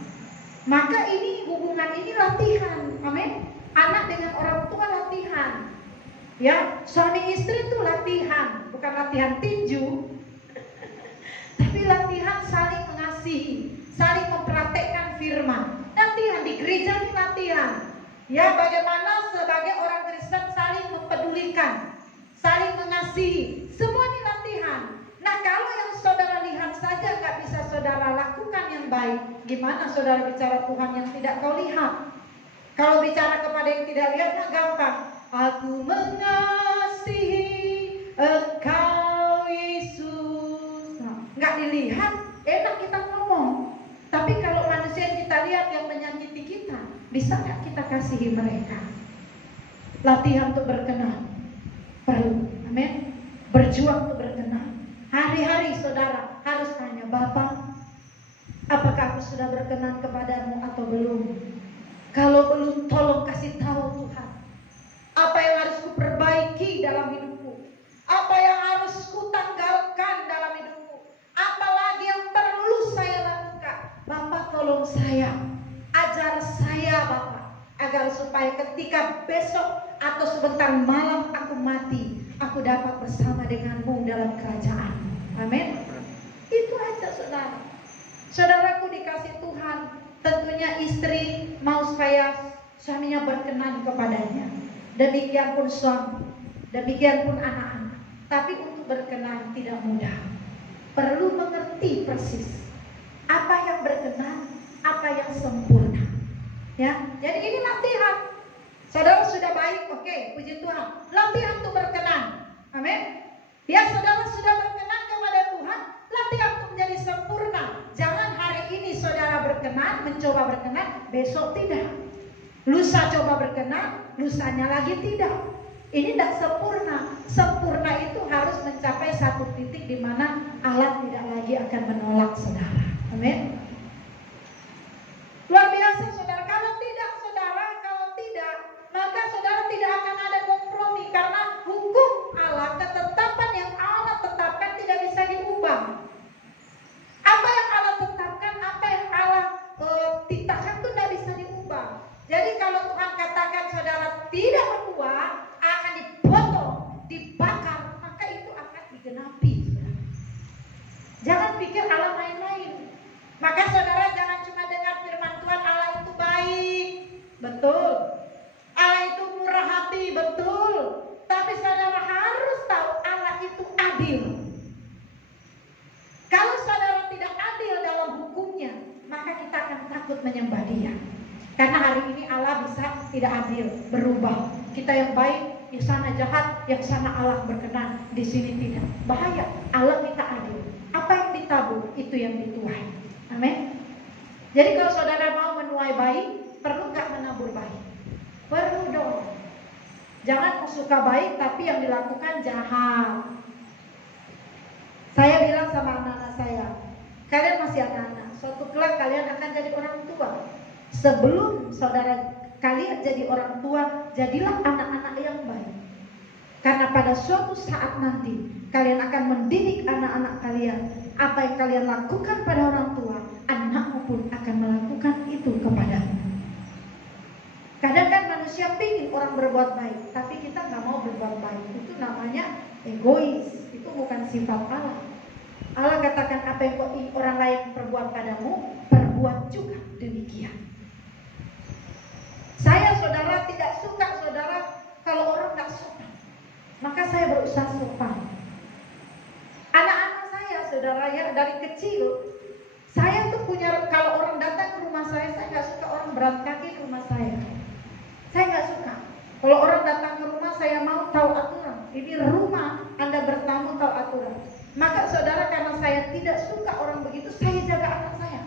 Maka ini hubungan ini latihan. Amin. Anak dengan orang tua latihan. Ya, suami istri itu latihan, bukan latihan tinju. Tapi latihan saling mengasihi, saling mempraktekkan firman. Latihan di gereja ini latihan. Ya, bagaimana sebagai orang Kristen saling mempedulikan, saling mengasihi. Semua ini latihan. Nah, kalau yang saudara lihat saja nggak bisa saudara lakukan yang baik, gimana saudara bicara Tuhan yang tidak kau lihat? Kalau bicara kepada yang tidak lihat mah gampang. Aku mengasihi Engkau Yesus. Nah, nggak dilihat, enak kita ngomong. Tapi kalau manusia yang kita lihat yang menyakiti kita, bisa nggak kita kasihi mereka? Latihan untuk berkenan perlu. Amin. Berjuang untuk berkenan. Hari-hari saudara harus tanya, Bapak, Apakah aku sudah berkenan kepadamu atau belum? Kalau belum, tolong kasih tahu Tuhan. Apa yang harus kuperbaiki dalam hidupku? Apa yang harus kutanggalkan dalam hidupku? Apalagi yang perlu saya lakukan? Bapak tolong saya, ajar saya Bapak, agar supaya ketika besok atau sebentar malam aku mati, aku dapat bersama denganmu dalam kerajaan. Amin. Itu aja saudara. Saudaraku dikasih Tuhan, tentunya istri mau supaya suaminya berkenan kepadanya. Demikian pun suami, demikian pun anak-anak. Tapi untuk berkenan tidak mudah. Perlu mengerti persis apa yang berkenan, apa yang sempurna. Ya, jadi ini latihan. Saudara sudah baik, oke, puji Tuhan. Latihan untuk berkenan. Amin. Ya, saudara sudah berkenan kepada Tuhan, latihan untuk menjadi sempurna. Jangan hari ini saudara berkenan, mencoba berkenan, besok tidak. Lusa coba berkenan, lusanya lagi tidak. Ini tidak sempurna. Sempurna itu harus mencapai satu titik di mana Allah tidak lagi akan menolak saudara. Amin. Luar biasa saudara. Kalau tidak saudara, kalau tidak, maka saudara tidak akan ada kompromi. Karena hukum Allah, ketetapan yang Allah tetapkan tidak bisa diubah. Apa yang Allah tetapkan, apa yang Allah titahkan itu tidak bisa diubah. Jadi kalau Tuhan katakan saudara tidak berbuah, akan dipotong, dibakar, maka itu akan digenapi. Jangan pikir Allah main-main. Maka saudara jangan cuma dengar firman Tuhan, Allah itu baik, betul. Allah itu murah hati, betul. Tapi saudara harus tahu Allah itu adil. Kalau saudara tidak adil dalam hukumnya, maka kita akan takut menyembah Dia. Karena hari ini Allah bisa tidak adil, berubah. Kita yang baik, di sana jahat, yang sana Allah berkenan, di sini tidak. Bahaya. Allah kita adil. Apa yang ditabur, itu yang dituai. Amin. Jadi kalau saudara mau menuai baik, perlu nggak menabur baik? Perlu dong. Jangan suka baik tapi yang dilakukan jahat. Saya bilang sama anak-anak saya, kalian masih anak-anak, suatu kelak kalian akan jadi orang tua. Sebelum saudara kalian jadi orang tua, jadilah anak-anak yang baik. Karena pada suatu saat nanti kalian akan mendidik anak-anak kalian. Apa yang kalian lakukan pada orang tua, anakmu pun akan melakukan itu kepadamu. Kadang kan manusia ingin orang berbuat baik, tapi kita nggak mau berbuat baik. Itu namanya egois. Itu bukan sifat Allah. Allah katakan apa yang orang lain perbuat padamu, perbuat juga demikian. Saya saudara tidak suka saudara kalau orang nggak sopan. Maka saya berusaha sopan. Anak-anak saya saudara ya dari kecil, saya tuh punya, kalau orang datang ke rumah saya nggak suka orang berat kaki ke rumah saya. Saya nggak suka. Kalau orang datang ke rumah, saya mau tahu aturan. Ini rumah, Anda bertamu tahu aturan. Maka saudara, karena saya tidak suka orang begitu, saya jaga anak saya.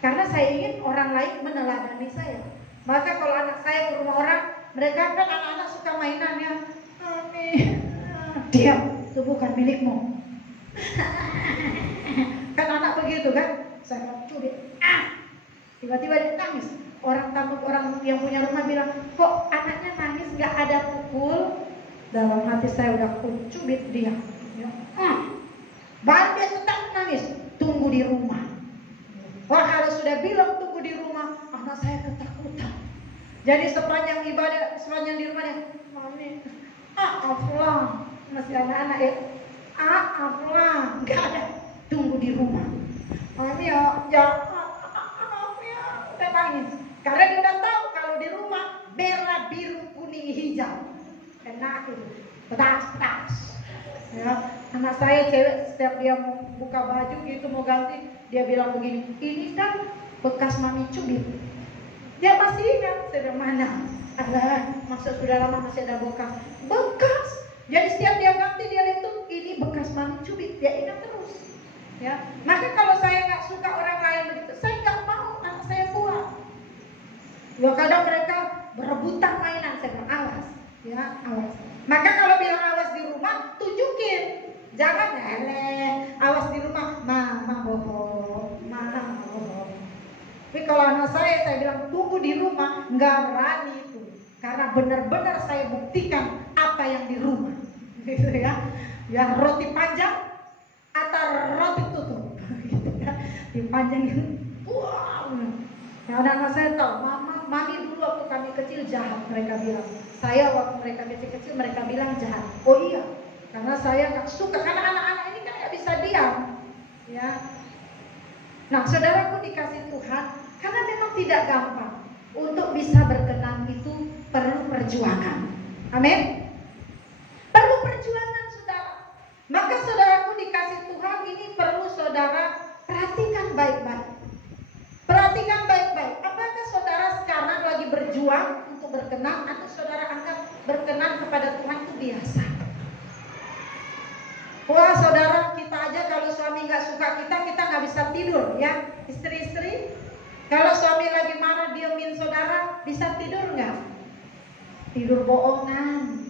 Karena saya ingin orang lain meneladani saya. Maka kalau anak saya ke rumah orang, mereka kan anak-anak suka mainan ya. Diam, itu bukan milikmu. Kan anak begitu kan. Saya mau curi. Tiba-tiba dia nangis. Orang tamu, orang yang punya rumah bilang, kok anaknya nangis gak ada pukul. Dalam hati saya udah cubit dia. Baru dia tetap nangis. Tunggu di rumah. Wah, kalau sudah bilang tunggu di rumah, anak saya ketakutan. Jadi sepanjang ibadah, sepanjang di rumahnya, mami, aflah, masih anak-anak ya, aflah, nggak ada, tunggu di rumah. Mami ya, udah nangis. Karena dia udah tahu kalau di rumah merah, biru, kuning, hijau, kena itu, pedas. Ya, anak saya cewek setiap dia mau buka baju gitu mau ganti, dia bilang begini, ini kan bekas mami cubit. Dia masih ingat, saya bilang mana? Alah, maksud sudah lama masih ada bekas. Jadi setiap dia ganti dia lihat tuh ini bekas mami cubit, dia ingat terus. Ya, maka kalau saya nggak suka orang lain begitu, saya nggak mau anak saya buat. Ya kadang mereka berebutan mainan, saya bilang awas, ya awas. Maka kalau bilang awas di rumah, tunjukin. Jangan awas di rumah, mama bohong, mama Tapi kalau anak saya bilang tunggu di rumah, nggak berani itu. Karena benar-benar saya buktikan apa yang di rumah. Gitu ya. Ya roti panjang atau roti tutup. Gitu ya. Dipanjangin. Wow. Ya anak-anak saya tahu, mami dulu waktu kami kecil jahat, mereka bilang. Saya waktu mereka kecil-kecil mereka bilang jahat. Oh iya, karena saya nggak suka, karena anak-anak ini kan nggak bisa diam. Ya. Nah, saudaraku dikasih Tuhan, karena memang tidak gampang. Untuk bisa berkenan itu perlu perjuangan. Amin. Perlu perjuangan, saudara. Maka saudaraku dikasih Tuhan, ini perlu saudara perhatikan baik-baik. Perhatikan baik-baik. Apakah saudara sekarang lagi berjuang untuk berkenan, atau saudara anggap berkenan kepada Tuhan itu biasa? Wah saudara, kita aja kalau suami nggak suka kita nggak bisa tidur ya. Istri-istri, kalau suami lagi marah diemin saudara, bisa tidur nggak? Tidur bohongan,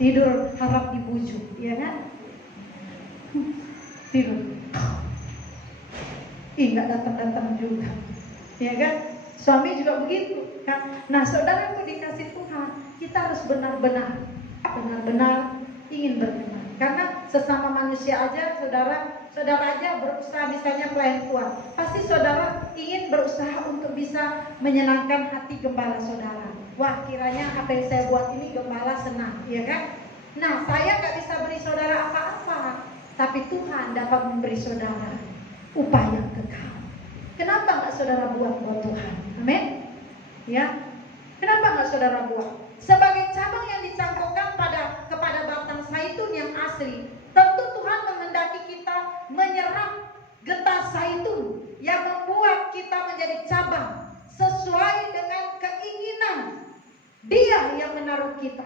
tidur harap dibujuk, ya kan? Tidur. Ih, nggak datang-datang juga, ya kan? Suami juga begitu kan? Nah saudaraku dikasih Tuhan, kita harus benar-benar ingin berkenan. Karena sesama manusia aja, saudara aja berusaha misalnya pelayan Tuhan, pasti saudara ingin berusaha untuk bisa menyenangkan hati gembala saudara. Wah, kiranya apa yang saya buat ini gembala senang, ya kan? Nah, saya nggak bisa beri saudara apa-apa, tapi Tuhan dapat memberi saudara upah yang kekal. Kenapa nggak saudara buat Tuhan? Amin. Ya, kenapa nggak saudara buat? Sebagai cabang yang dicangkokkan kepada batang zaitun yang asli, tentu Tuhan menghendaki kita menyerap getah zaitun yang membuat kita menjadi cabang sesuai dengan keinginan Dia yang menaruh kita.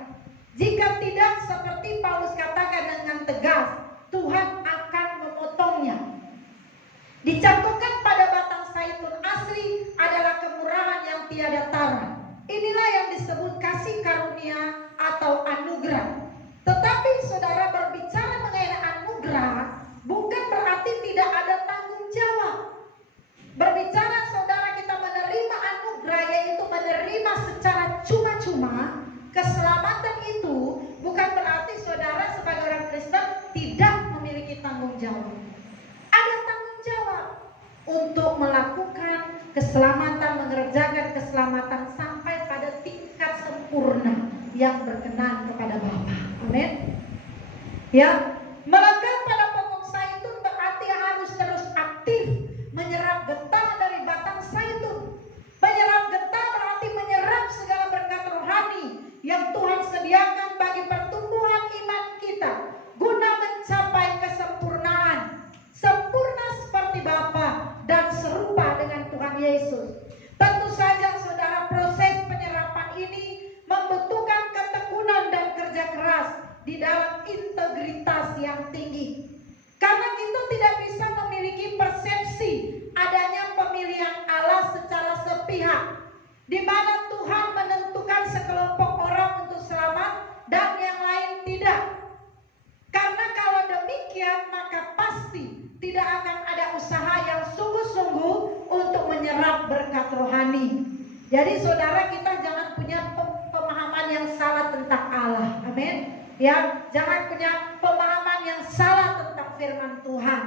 Jika tidak, seperti Paulus katakan dengan tegas, Tuhan akan memotongnya. Dicangkokkan pada batang zaitun asli adalah kemurahan yang tiada tara. Inilah yang disebut kasih karunia atau anugerah. Tetapi saudara, berbicara mengenai anugerah bukan berarti tidak ada tanggung jawab. Berbicara saudara kita menerima anugerah, yaitu menerima secara cuma-cuma keselamatan, itu bukan berarti saudara sebagai orang Kristen tidak memiliki tanggung jawab. Ada tanggung jawab untuk melakukan keselamatan, mengerjakan keselamatan sampai pada tingkat sempurna yang berkenan kepada Bapa. Amin. Ya, melekat pada pokok zaitun berarti harus terus aktif menyerap getah dari batang zaitun. Menyerap getah berarti menyerap segala berkat rohani yang Tuhan sediakan bagi pertumbuhan iman kita guna mencapai kesempurnaan, sempurna seperti Bapa dan serupa dengan Tuhan Yesus. Tentu saja saudara, proses penyerapan ini membutuhkan ketekunan dan kerja keras di dalam integritas yang tinggi. Karena kita tidak bisa memiliki persepsi adanya pemilihan Allah secara sepihak, di mana Tuhan menentukan sekelompok orang untuk selamat dan yang lain tidak. Karena kalau demikian, maka pasti tidak akan ada usaha yang sungguh-sungguh untuk menyerap berkat rohani. Jadi saudara, kita jangan punya pemahaman yang salah tentang Allah. Amin. Ya, jangan punya pemahaman yang salah tentang firman Tuhan.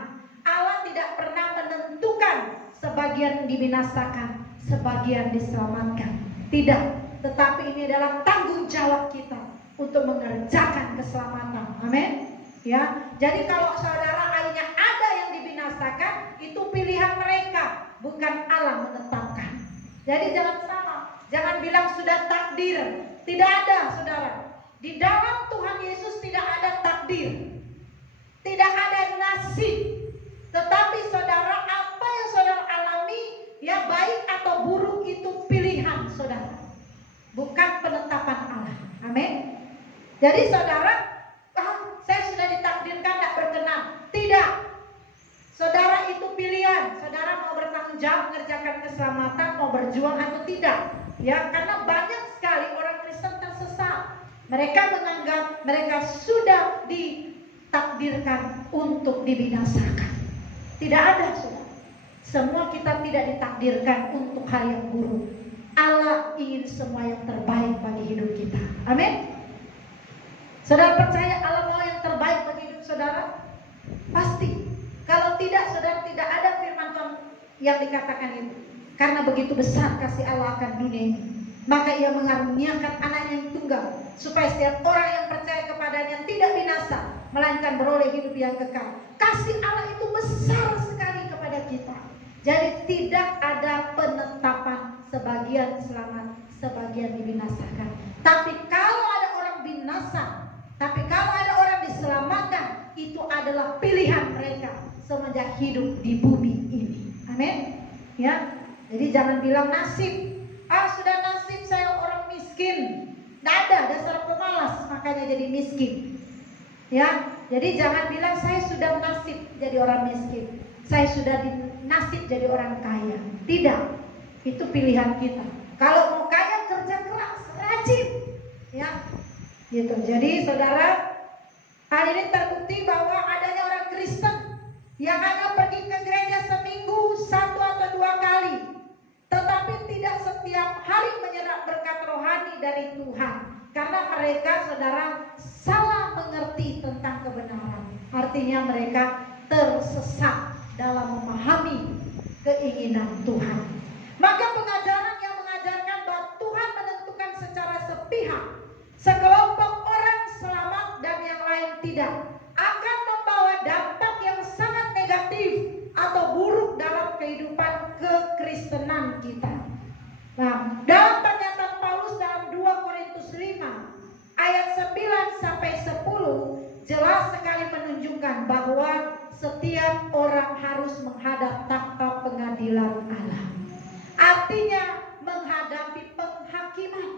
Allah tidak pernah menentukan sebagian dibinasakan, sebagian diselamatkan. Tidak, tetapi ini adalah tanggung jawab kita untuk mengerjakan keselamatan. Amin. Ya, jadi kalau saudara akhirnya ada yang dibinasakan, itu pilihan mereka, bukan Allah menetapkan. Jadi jangan salah, jangan bilang sudah takdir. Tidak ada, saudara. Di dalam Tuhan Yesus tidak ada takdir, tidak ada nasib. Tetapi saudara, apa yang saudara alami, ya baik atau buruk, itu pilihan saudara, bukan penetapan Allah. Amin. Jadi saudara, saya sudah ditakdirkan tidak berkenan. Tidak. Saudara, itu pilihan. Saudara mau bertanggung jawab mengerjakan keselamatan, mau berjuang atau tidak. Ya, karena banyak sekali orang Kristen tersesat. Mereka menganggap mereka sudah ditakdirkan untuk dibinasakan. Tidak ada, saudara. Semua kita tidak ditakdirkan untuk hal yang buruk. Allah ingin semua yang terbaik bagi hidup kita. Amin. Saudara percaya Allah mau yang terbaik bagi hidup saudara? Pasti. Kalau tidak, saudara, tidak ada firman Tuhan yang dikatakan itu. Karena begitu besar kasih Allah akan dunia ini, maka Ia mengaruniakan anaknya yang tunggal, supaya setiap orang yang percaya kepadanya tidak binasa, melainkan beroleh hidup yang kekal. Kasih Allah itu besar sekali kepada kita. Jadi tidak ada penetapan sebagian selamat, sebagian dibinasakan. Tapi kalau ada orang binasa, tapi kalau ada orang diselamatkan, itu adalah pilihan mereka semenjak hidup di bumi ini. Amin. Ya. Jadi jangan bilang nasib. Sudah nasib saya orang miskin. Tidak ada, dasar pemalas, makanya jadi miskin. Ya. Jadi jangan bilang saya sudah nasib jadi orang miskin, saya sudah nasib jadi orang kaya. Tidak. Itu pilihan kita. Kalau mau kaya, kerja keras, rajin. Ya. Gitu. Jadi saudara, hal ini terbukti bahwa adanya orang Kristen yang hanya pergi ke gereja seminggu 1 atau 2 kali, tetapi tidak setiap hari menyerap berkat rohani dari Tuhan. Karena mereka, saudara, salah mengerti tentang kebenaran. Artinya mereka tersesat dalam memahami keinginan Tuhan. Maka pengajaran yang mengajarkan bahwa Tuhan menentukan secara sepihak sekelompok orang selamat dan yang lain tidak, akan membawa dampak yang sangat negatif atau buruk dalam kehidupan kekristenan kita. Nah, dalam pernyataan Paulus dalam 2 Korintus 5 ayat 9 sampai 10 jelas sekali menunjukkan bahwa setiap orang harus menghadap takhta pengadilan Allah. Artinya menghadapi penghakiman.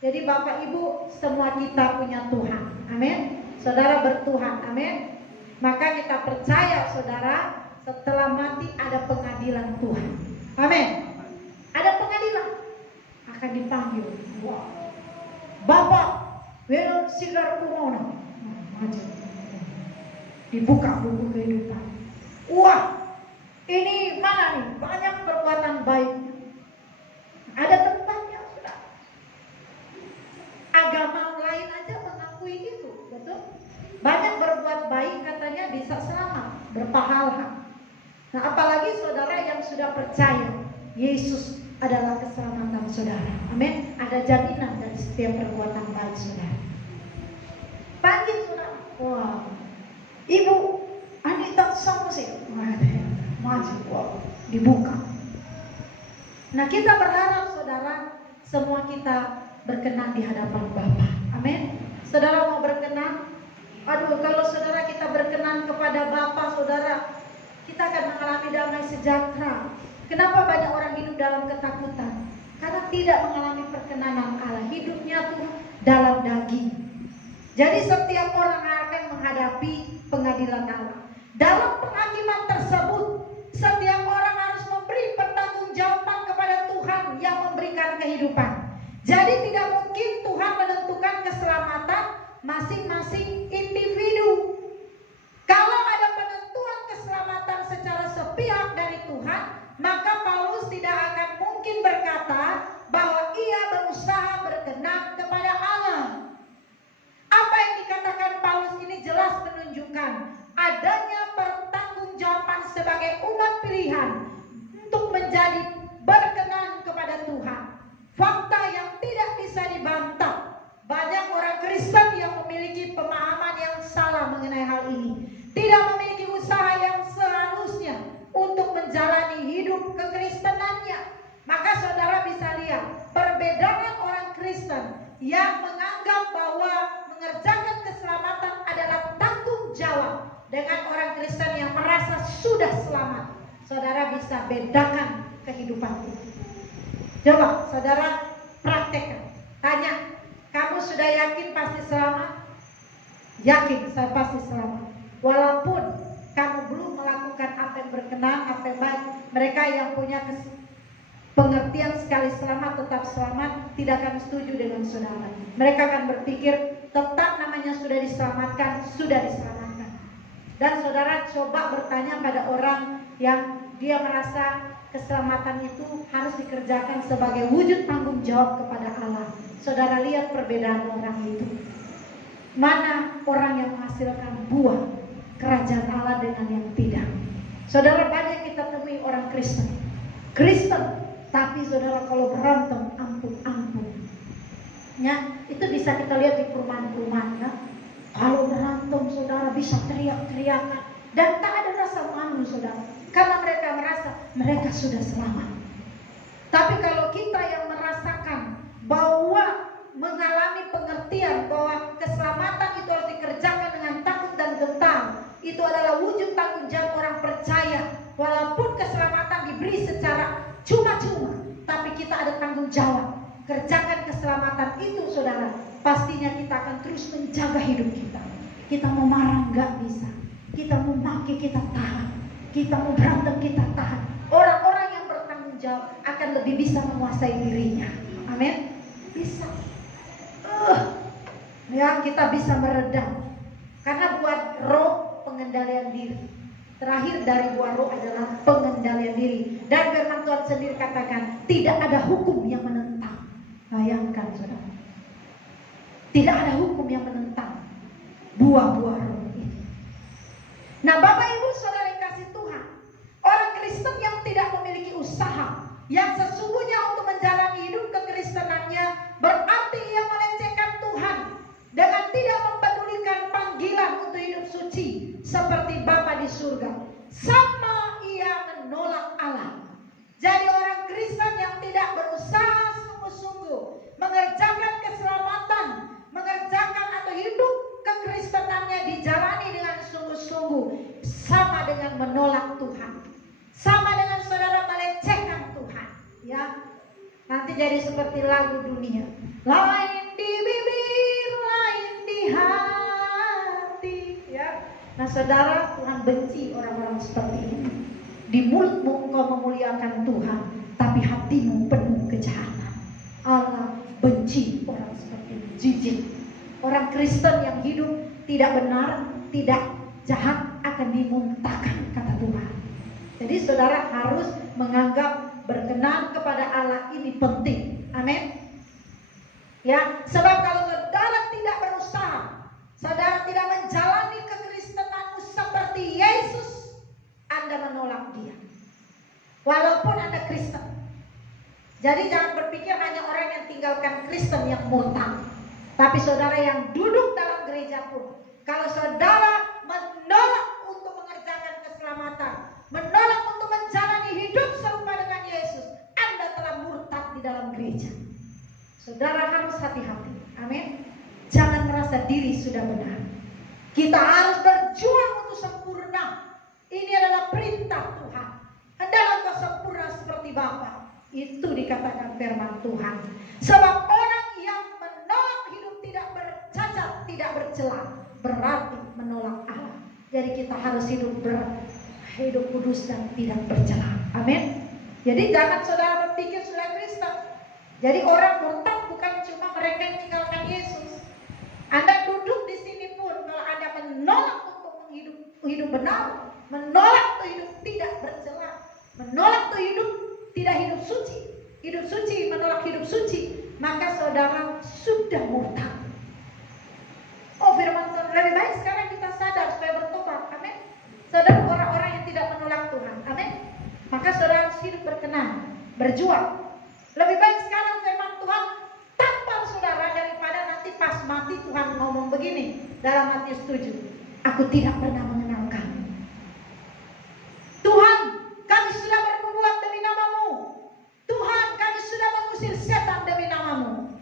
Jadi Bapak Ibu, semua kita punya Tuhan. Amin. Saudara bertuhan. Amin. Maka kita percaya, saudara, setelah mati ada pengadilan Tuhan. Amin. Ada pengadilan. Akan dipanggil. Wah. Bapak, welon sigar kumono. Maju. Dibuka buku kehidupan. Wah, ini mana nih? Banyak perbuatan baik. Ada tempatnya, sudah. Agama lain aja mengakui itu, betul? Banyak berbuat baik katanya bisa selamat, berpahala. Nah, apalagi saudara yang sudah percaya Yesus adalah keselamatan saudara. Amin. Ada jaminan dari setiap perbuatan baik saudara. Panggil saudara. Wah, Ibu Anita Samusi. Maju. Wah, dibuka. Nah, kita berharap saudara, semua kita berkenan di hadapan Bapa. Amin. Saudara mau berkenan? Aduh, kalau saudara kita berkenan kepada Bapa, saudara, kita akan mengalami damai sejahtera. Kenapa banyak orang hidup dalam ketakutan? Karena tidak mengalami perkenanan Allah. Hidupnya tuh dalam daging. Jadi setiap orang akan menghadapi pengadilan Allah. Dalam penghakiman tersebut, setiap orang harus memberi pertanggungjawaban kepada Tuhan yang memberikan kehidupan. Jadi tidak mungkin Tuhan menentukan keselamatan masing-masing individu. Kalau ada penentuan keselamatan secara sepihak dari Tuhan, maka Paulus tidak akan mungkin berkata bahwa ia berusaha berkenan kepada Allah. Apa yang dikatakan Paulus ini jelas menunjukkan adanya pertanggungjawaban sebagai umat pilihan untuk menjadi berkenan kepada Tuhan. Fakta yang tidak bisa dibantah. Banyak orang Kristen yang memiliki pemahaman yang salah mengenai hal ini. Tidak memiliki usaha yang seharusnya untuk menjalani hidup kekristenannya. Maka saudara bisa lihat perbedaan orang Kristen yang menganggap bahwa mengerjakan keselamatan adalah tanggung jawab dengan orang Kristen yang merasa sudah selamat. Saudara bisa bedakan kehidupan itu. Coba saudara praktekkan. Tanya, kamu sudah yakin pasti selamat? Yakin saya pasti selamat. Walaupun kamu belum melakukan apa yang berkenan, apa yang baik. Mereka yang punya pengertian sekali selamat tetap selamat tidak akan setuju dengan saudara. Mereka akan berpikir tetap namanya sudah diselamatkan, sudah diselamatkan. Dan saudara coba bertanya pada orang yang dia merasa keselamatan itu harus dikerjakan sebagai wujud tanggung jawab kepada Allah. Saudara lihat perbedaan orang itu. Mana orang yang menghasilkan buah kerajaan Allah dengan yang tidak. Saudara, banyak kita temui orang Kristen, tapi saudara kalau berantem, ampun. Ya, itu bisa kita lihat di perumahan-perumahan. Ya. Kalau berantem, saudara bisa teriak-teriakan dan tak ada rasa malu, saudara, karena mereka merasa mereka sudah selamat. Tapi kalau kita yang merasakan bahwa mengalami pengertian bahwa keselamatan itu harus dikerjakan dengan takut dan gentar, itu adalah wujud tanggung jawab orang percaya. Walaupun keselamatan diberi secara cuma-cuma, tapi kita ada tanggung jawab. Kerjakan keselamatan itu, saudara. Pastinya kita akan terus menjaga hidup kita. Kita mau marah nggak bisa. Kita mau maki, kita tahan. Kita mau berantem, kita tahan. Orang-orang yang bertanggung jawab akan lebih bisa menguasai dirinya. Amin. Bisa. Ya, kita bisa meredam. Karena buat roh pengendalian diri. Terakhir dari buah roh adalah pengendalian diri. Dan firman Tuhan sendiri katakan, tidak ada hukum yang menentang. Bayangkan, saudara. Tidak ada hukum yang menentang buah-buah roh ini. Nah, Bapak Ibu Saudara yang kasih Tuhan, orang Kristen yang tidak memiliki usaha, yang sesungguhnya untuk menjalani hidup kekristenannya, berarti ia melecehkan Tuhan dengan tidak mempedulikan panggilan untuk hidup suci seperti Bapa di surga. Sama ia menolak Allah. Jadi orang Kristen yang tidak berusaha sungguh-sungguh mengerjakan keselamatan, mengerjakan atau hidup kekristenannya dijalani dengan sungguh-sungguh, sama dengan menolak Tuhan, sama dengan saudara melecehkan Tuhan. Ya, nanti jadi seperti lagu dunia, lain di bibir, lain di hati. Ya, nah saudara, Tuhan benci orang-orang seperti ini. Di mulutmu engkau memuliakan Tuhan, tapi hatimu penuh kejahatan. Allah benci orang seperti ini, jijik. Orang Kristen yang hidup tidak benar, tidak jahat akan dimuntahkan, kata Tuhan. Jadi saudara harus menganggap berkenan kepada Allah ini penting. Amin. Ya, sebab kalau saudara tidak berusaha, saudara tidak menjalani kekristenanmu seperti Yesus, Anda menolak dia. Walaupun Anda Kristen. Jadi jangan berpikir hanya orang yang tinggalkan Kristen yang murtad. Tapi saudara yang duduk dalam gereja pun, kalau saudara menolak untuk mengerjakan keselamatan, menolak untuk menjalani hidup serupa dengan Yesus, Anda telah murtad di dalam gereja. Saudara harus hati-hati. Amin. Jangan merasa diri sudah benar. Kita harus berjuang untuk sempurna. Ini adalah perintah Tuhan. Hendaklah kau sempurna seperti Bapa. Itu dikatakan firman Tuhan. Sebab orang yang menolak hidup tidak bercacat, tidak bercela, berarti menolak Allah. Jadi kita harus hidup kudus dan tidak bercela. Amin. Jadi jangan saudara berpikir sudah Kristen. Jadi orang murtad bukan cuma mereka yang tinggalkan Yesus. Anda duduk di sini pun, kalau Anda menolak untuk hidup benar, menolak untuk hidup tidak bercela, menolak untuk hidup tidak hidup suci, menolak hidup suci, maka saudara sudah murtad. Oh, firman Tuhan, lebih baik sekarang kita sadar supaya bertobat. Amin. Saudara, orang-orang yang tidak menolak Tuhan. Amin. Maka saudara harus hidup berkenan, berjuang. Lebih baik sekarang firman Tuhan tampar saudara daripada nanti pas mati Tuhan ngomong begini dalam Matius 7. Aku tidak pernah mengenal kamu. Tuhan, kami sudah berbuat demi namamu. Tuhan, kami sudah mengusir setan demi namamu.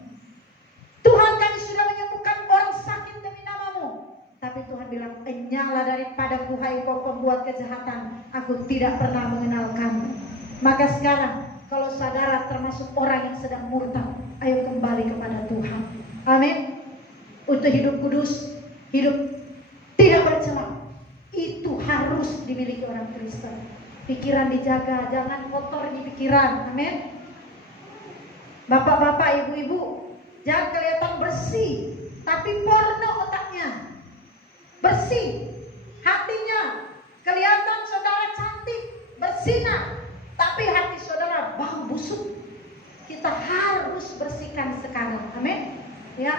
Tuhan, kami sudah menyembuhkan orang sakit demi namamu. Tapi Tuhan bilang, enyahlah daripadaku hai kau pembuat kejahatan. Aku tidak pernah mengenal kamu. Maka sekarang, kalau saudara termasuk orang yang sedang murtad, ayo kembali kepada Tuhan. Amin. Untuk hidup kudus, hidup tidak bercela, itu harus dimiliki orang Kristen. Pikiran dijaga, jangan kotor di pikiran. Amin. Bapak-bapak, ibu-ibu, jangan kelihatan bersih, tapi porno otaknya. Bersih hatinya, kelihatan saudara cantik, bersinar, Ya,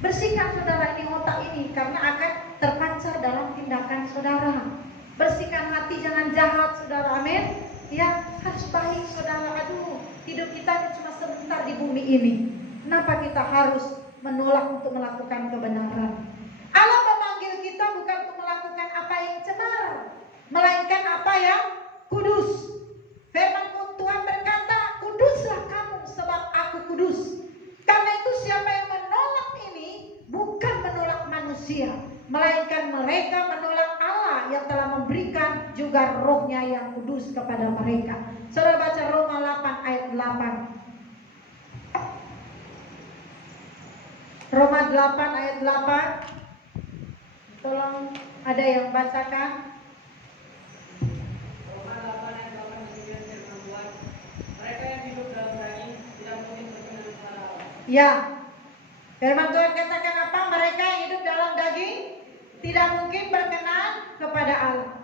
bersihkan saudara ini otak ini karena akan terpancar dalam tindakan saudara. Bersihkan hati, jangan jahat saudara, amin. Ya, harus baik saudara. Aduh, hidup kita ini cuma sebentar di bumi ini. Kenapa kita harus menolak untuk melakukan kebenaran? Allah memanggil kita bukan untuk melakukan apa yang cemar, melainkan apa yang kudus. Firman Tuhan berkata, kuduslah kamu sebab aku kudus. Karena itu siapa yang menolak ini bukan menolak manusia, melainkan mereka menolak Allah yang telah memberikan juga rohnya yang kudus kepada mereka. Saudara baca Roma 8 ayat 8. Roma 8 ayat 8. Tolong ada yang bacakan. Roma 8 ayat 8 firman Tuhan, mereka yang hidup dalam daging tidak mungkin berkenan kepada Allah. Ya, firman Tuhan katakan apa? Mereka yang hidup dalam daging tidak mungkin berkenan kepada Allah.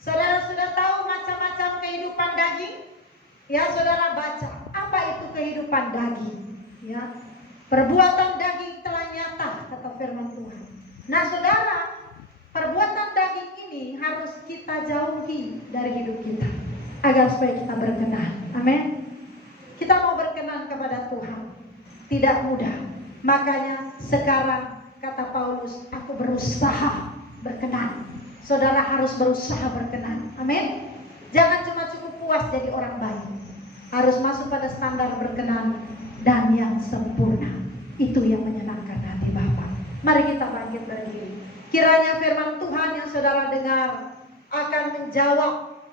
Saudara sudah tahu macam-macam kehidupan daging? Ya, saudara baca apa itu kehidupan daging? Ya, perbuatan daging telah nyata kata firman Tuhan. Nah, saudara, perbuatan daging ini harus kita jauhi dari hidup kita agar supaya kita berkenan. Amin. Kita mau berkenan kepada Tuhan. Tidak mudah. Makanya sekarang kata Paulus, aku berusaha berkenan. Saudara harus berusaha berkenan. Amin. Jangan cuma cukup puas jadi orang baik. Harus masuk pada standar berkenan dan yang sempurna. Itu yang menyenangkan hati Bapa. Mari kita bangkit berdiri. Kiranya firman Tuhan yang saudara dengar akan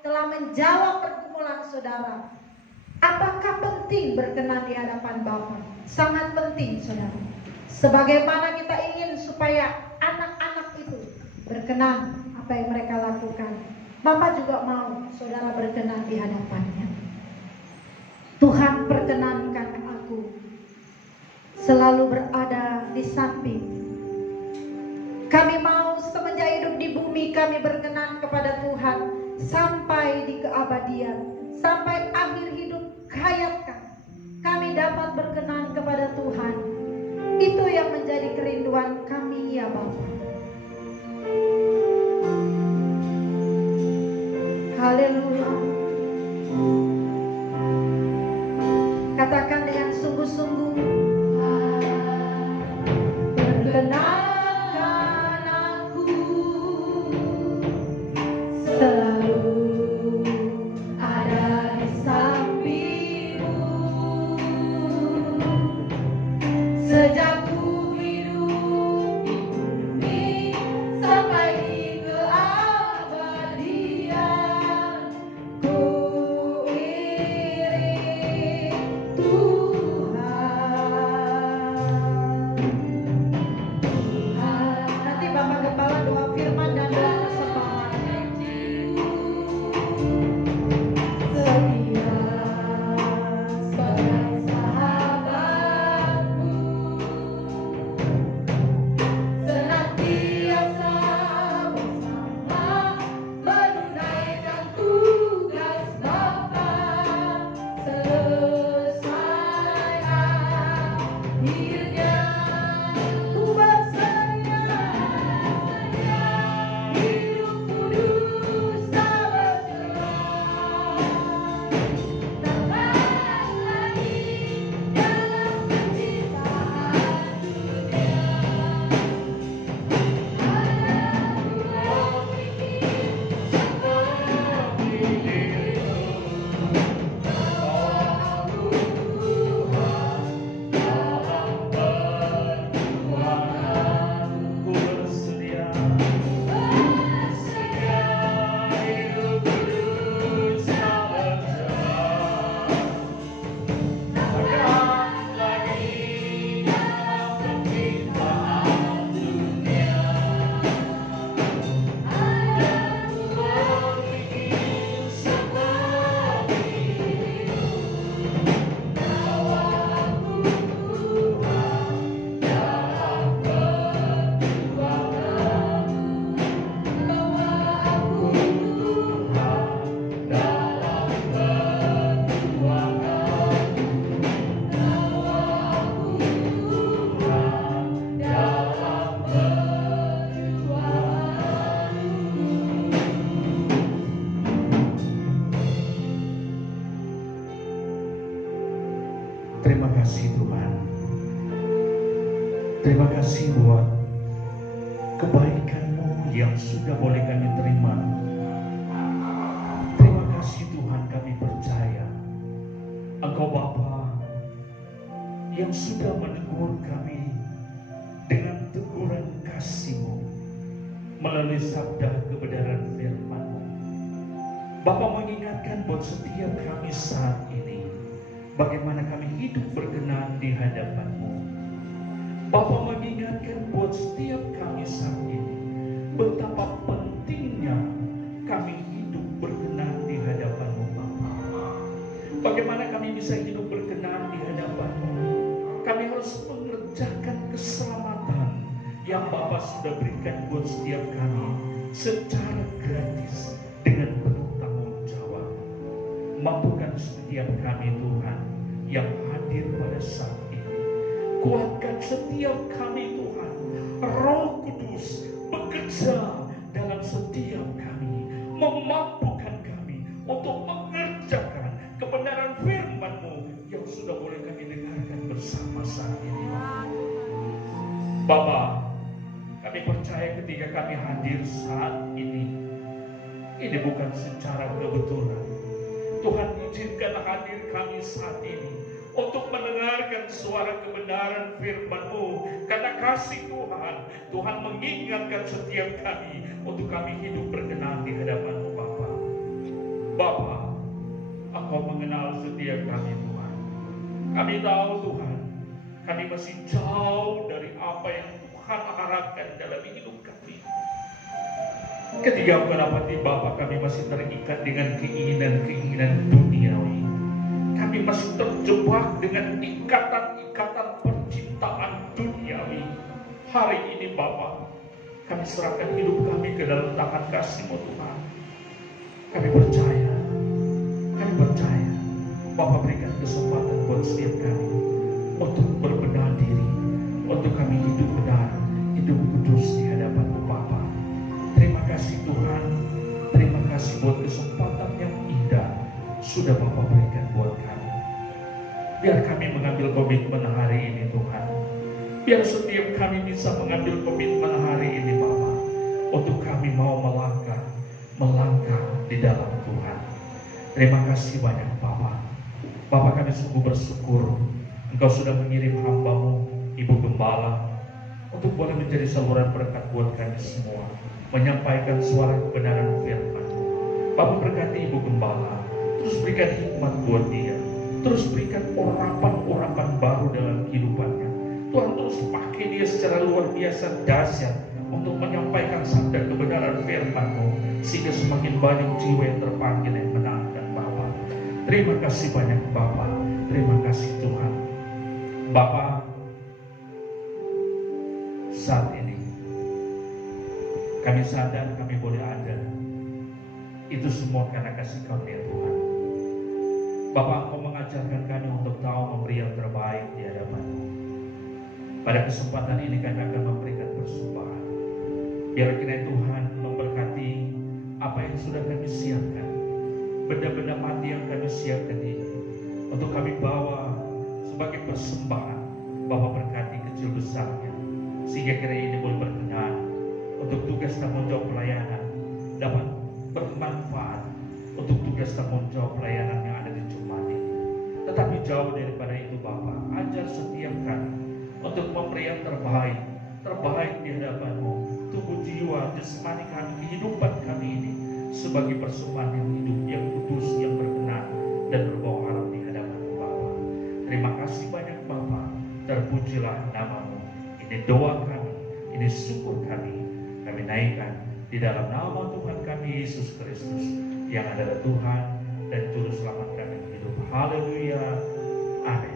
telah menjawab pergumulan saudara. Apakah penting berkenan di hadapan Bapa? Sangat penting saudara. Sebagaimana kita ingin supaya anak-anak itu berkenan apa yang mereka lakukan, Bapa juga mau saudara berkenan di hadapannya. Tuhan, perkenankan aku selalu berada di samping. Kami mau semenjak hidup di bumi kami berkenan kepada Tuhan sampai di keabadian, sampai akhir hidup hayat kami dapat berkenan kepada Tuhan. Itu yang menjadi kerinduan kami ya Bapa. Haleluya. Katakan dengan sungguh-sungguh, perkenankan aku selalu ada di sampingmu. Sejak ku hidup di bumi sampai di keabadian, ku iring Tuhan. Nanti Bapak Gembala doa firman dan doa persembahan. Setia sebagai sahabatmu, senantiasa bersama menunaikan tugas Bapa. Selesai akhirnya ku bersedia hidup kudus tak bercelah, terbang lagi dalam penciptaan dunia. Ada Terima kasih buat kebaikan-Mu yang sudah boleh kami terima. Terima kasih Tuhan, kami percaya Engkau Bapa yang sudah menegur kami dengan teguran kasih-Mu melalui sabda kebenaran firman-Mu. Bapa mengingatkan buat setiap kami saat ini bagaimana kami hidup berkenan di hadapan-Mu. Bapa mengingatkan buat setiap kami saat ini betapa pentingnya kami hidup berkenan di hadapan-Mu Bapa. Bagaimana kami bisa hidup berkenan di hadapan-Mu? Kami harus mengerjakan keselamatan yang Bapa sudah berikan buat setiap kami secara gratis dengan penuh tanggung jawab. Mampukan setiap kami Tuhan yang hadir pada saat ini. Kuatkan setiap kami Tuhan. Roh Kudus bekerja dalam setiap kami, memampukan kami untuk mengerjakan kebenaran firman-Mu yang sudah boleh kami dengarkan bersama saat ini. Bapa, kami percaya ketika kami hadir saat ini bukan secara kebetulan. Tuhan izinkan hadir kami saat ini untuk mendengarkan suara kebenaran firman-Mu. Karena kasih Tuhan, Tuhan mengingatkan setiap kami untuk kami hidup berkenan di hadapan-Mu Bapa. Bapa, Engkau mengenal setiap kami Tuhan. Kami tahu Tuhan, kami masih jauh dari apa yang Tuhan harapkan dalam hidup kami. Ketika mendapati Bapa, kami masih terikat dengan keinginan-keinginan duniawi. Kami masih terjebak dengan ikatan-ikatan percintaan duniawi. Hari ini Bapa, kami serahkan hidup kami ke dalam tangan kasih-Mu Tuhan. Kami percaya Bapa berikan kesempatan buat setiap kami untuk berbenah diri, untuk kami hidup benar, hidup kudus di hadapan-Mu Bapa. Terima kasih Tuhan, terima kasih buat kesempatan yang indah sudah Bapa berikan buat kami. Biar kami mengambil komitmen hari ini Tuhan. Biar setiap kami bisa mengambil komitmen hari ini Bapa, untuk kami mau melangkah di dalam Tuhan. Terima kasih banyak Bapa. Bapa, kami sungguh bersyukur Engkau sudah mengirim hamba-Mu, Ibu Gembala, untuk boleh menjadi saluran berkat buat kami semua, menyampaikan suara kebenaran firman-Mu. Bapa, berkati Ibu Gembala, terus berikan hikmat buat dia, terus berikan urapan-urapan baru dalam kehidupannya. Tuhan, terus pakai dia secara luar biasa dahsyat untuk menyampaikan sabda kebenaran firman-Mu, sehingga semakin banyak jiwa yang terpanggil yang menangkan Bapa. Terima kasih banyak Bapa, terima kasih Tuhan. Bapa, saat ini kami sadar kami boleh ada, itu semua karena kasih karunia Tuhan. Bapa, Engkau mengajarkan kami untuk tahu memberi yang terbaik di hadapan-Mu. Pada kesempatan ini kami akan memberikan persembahan. Biar kiranya Tuhan memberkati apa yang sudah kami siapkan, benda-benda mati yang kami siapkan ini, untuk kami bawa sebagai persembahan. Bapa, berkati kecil besarnya, sehingga kiranya ini boleh berkenan untuk tugas tanggung jawab pelayanan, dapat bermanfaat untuk tugas tanggung jawab pelayanan yang ada di Jumat ini. Tetapi jauh daripada itu Bapa, ajar setiap kami untuk memberi yang terbaik di hadapan-Mu. Tubuh, jiwa, jasmani kami, kehidupan kami ini sebagai persembahan yang hidup, yang kudus, yang berkenan dan berbau harap di hadapan-Mu Bapa. Terima kasih banyak Bapa, terpujilah nama-Mu. Ini doa kami, ini syukur kami naikkan di dalam nama Tuhan kami Yesus Kristus yang adalah Tuhan dan Juru Selamat kami hidup. Haleluya, amin.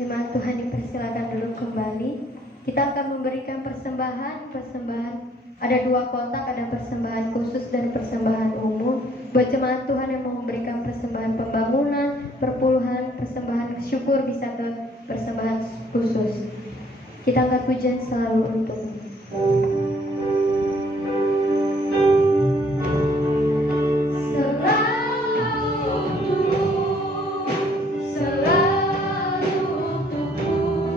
Jemaat Tuhan dipersilakan duduk kembali. Kita akan memberikan persembahan. Ada 2 kotak, ada persembahan khusus dan persembahan umum. Buat jemaat Tuhan yang mau memberikan persembahan pembangunan, perpuluhan, persembahan syukur, bisa ke persembahan khusus. Kita angkat pujian selalu untuk selalu untukmu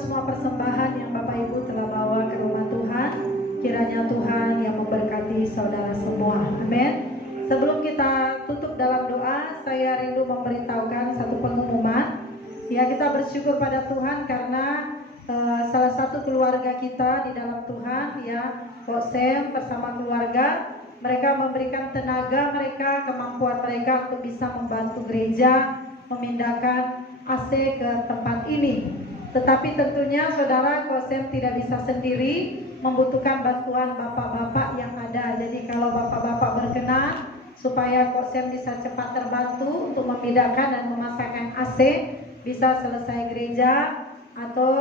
semua persembahan yang Bapak Ibu telah bawa ke rumah Tuhan. Kiranya Tuhan yang memberkati saudara semua. Amin. Sebelum kita tutup dalam doa, saya rindu memberitahukan satu pengumuman. Ya, kita bersyukur pada Tuhan karena salah satu keluarga kita di dalam Tuhan, ya, Kok Sem bersama keluarga, mereka memberikan tenaga mereka, kemampuan mereka untuk bisa membantu gereja memindahkan AC ke tempat ini. Tetapi tentunya saudara, Kok Sem tidak bisa sendiri, membutuhkan bantuan bapak-bapak yang ada. Jadi kalau bapak-bapak berkenan supaya Kok Sem bisa cepat terbantu untuk memindahkan dan memasangkan AC, bisa selesai gereja atau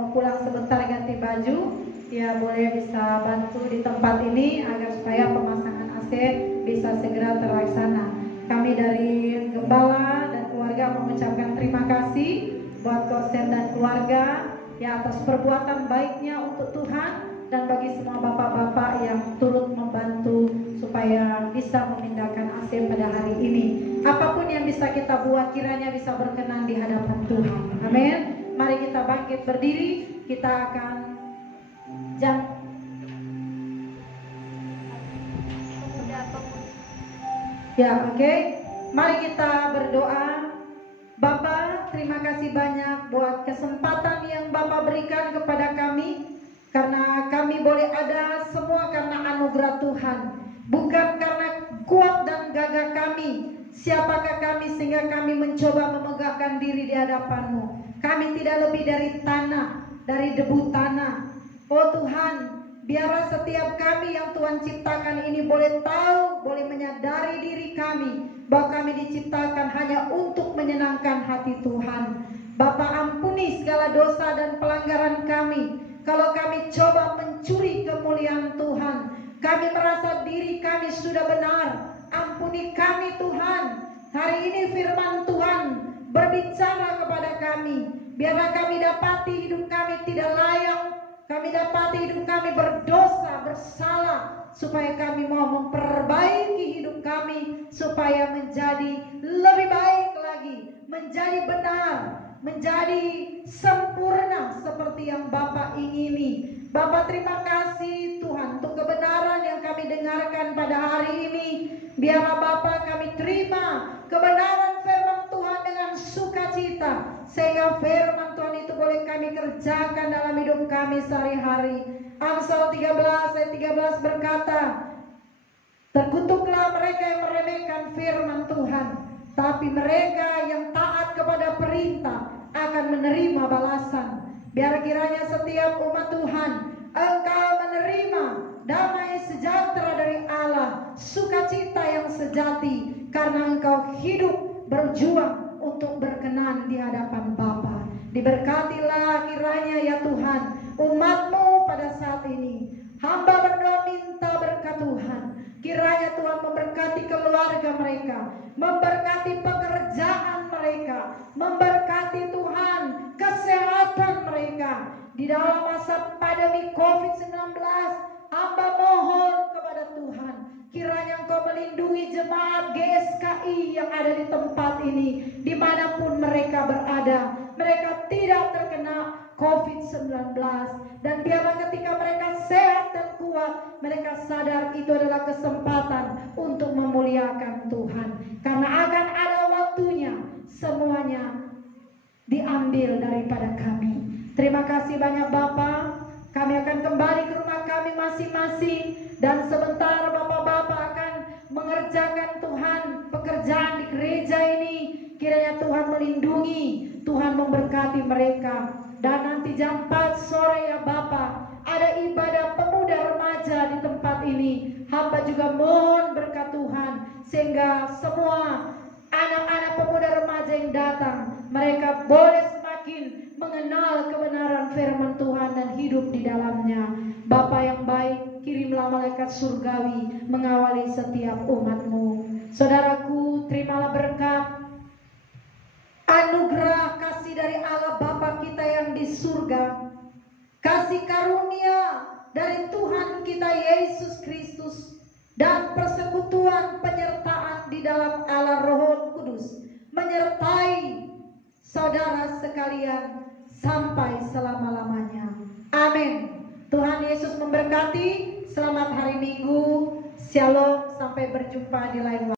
mau sebentar ganti baju, ya boleh bisa bantu di tempat ini agar supaya pemasangan AC bisa segera terlaksana. Kami dari Gembala dan keluarga mengucapkan terima kasih buat Kok Sem dan keluarga ya atas perbuatan baiknya untuk Tuhan, dan bagi semua bapak-bapak yang turut membantu supaya bisa memindahkan AC pada hari ini. Apapun yang bisa kita buat kiranya bisa berkenan di hadapan Tuhan. Amin. Mari kita bangkit berdiri, kita akan oke. Mari kita berdoa. Bapa, terima kasih banyak buat kesempatan yang Bapa berikan kepada kami, karena kami boleh ada semua karena anugerah Tuhan, bukan karena kuat dan gagah kami. Siapakah kami sehingga kami mencoba memegahkan diri di hadapan-Mu? Kami tidak lebih dari tanah, dari debu tanah. Oh Tuhan, biarlah setiap kami yang Tuhan ciptakan ini boleh tahu, boleh menyadari diri kami bahwa kami diciptakan hanya untuk menyenangkan hati Tuhan. Bapa, ampuni segala dosa dan pelanggaran kami. Kalau kami coba mencuri kemuliaan Tuhan, kami merasa diri kami sudah benar. Ampuni kami Tuhan. Hari ini firman Tuhan berbicara kepada kami. Biarlah kami dapati hidup kami tidak layak. Kami dapati hidup kami berdosa, bersalah, supaya kami mau memperbaiki hidup kami supaya menjadi lebih baik lagi, menjadi benar, menjadi sempurna seperti yang Bapa ingini. Bapa, terima kasih Tuhan untuk kebenaran yang kami dengarkan pada hari ini. Biarlah Bapa kami terima kebenaran firman Tuhan dengan sukacita, sehingga firman Tuhan itu boleh kami kerjakan dalam hidup kami sehari-hari. Amsal 13 ayat 13 berkata, terkutuklah mereka yang meremehkan firman Tuhan, tapi mereka yang taat kepada perintah akan menerima balasan. Biar kiranya setiap umat Tuhan, engkau menerima damai sejahtera dari Allah, sukacita yang sejati, karena engkau hidup berjuang untuk berkenan di hadapan Bapa. Diberkatilah kiranya ya Tuhan umat-Mu pada saat ini. Hamba berdoa minta berkat Tuhan. Kiranya Tuhan memberkati keluarga mereka, memberkati pekerjaan mereka, memberkati Tuhan kesehatan mereka. Di dalam masa pandemi COVID-19, hamba mohon kepada Tuhan, kiranya Engkau melindungi jemaat GSKI yang ada di tempat ini, dimanapun mereka berada. Mereka tidak terkena COVID-19, dan biarlah ketika mereka sehat dan kuat, mereka sadar itu adalah kesempatan untuk memuliakan Tuhan, karena akan ada waktunya semuanya diambil daripada kami. Terima kasih banyak Bapa. Kami akan kembali ke rumah kami masing-masing, dan sebentar Bapak-bapak akan mengerjakan Tuhan pekerjaan di gereja ini. Kiranya Tuhan melindungi, Tuhan memberkati mereka. Dan nanti jam 4 sore ya Bapak, ada ibadah pemuda remaja di tempat ini. Hamba juga mohon berkat Tuhan, sehingga semua anak-anak pemuda remaja yang datang, mereka boleh semakin mengenal kebenaran firman Tuhan dan hidup di dalamnya. Bapa yang baik, kirimlah malaikat surgawi mengawali setiap umat-Mu. Saudaraku, terimalah berkat, anugerah kasih dari Allah Bapa kita yang di surga, kasih karunia dari Tuhan kita Yesus Kristus, dan persekutuan penyertaan di dalam Allah Roh Kudus menyertai saudara sekalian sampai selama-lamanya. Amin. Tuhan Yesus memberkati. Selamat hari Minggu. Shalom, sampai berjumpa di lain waktu.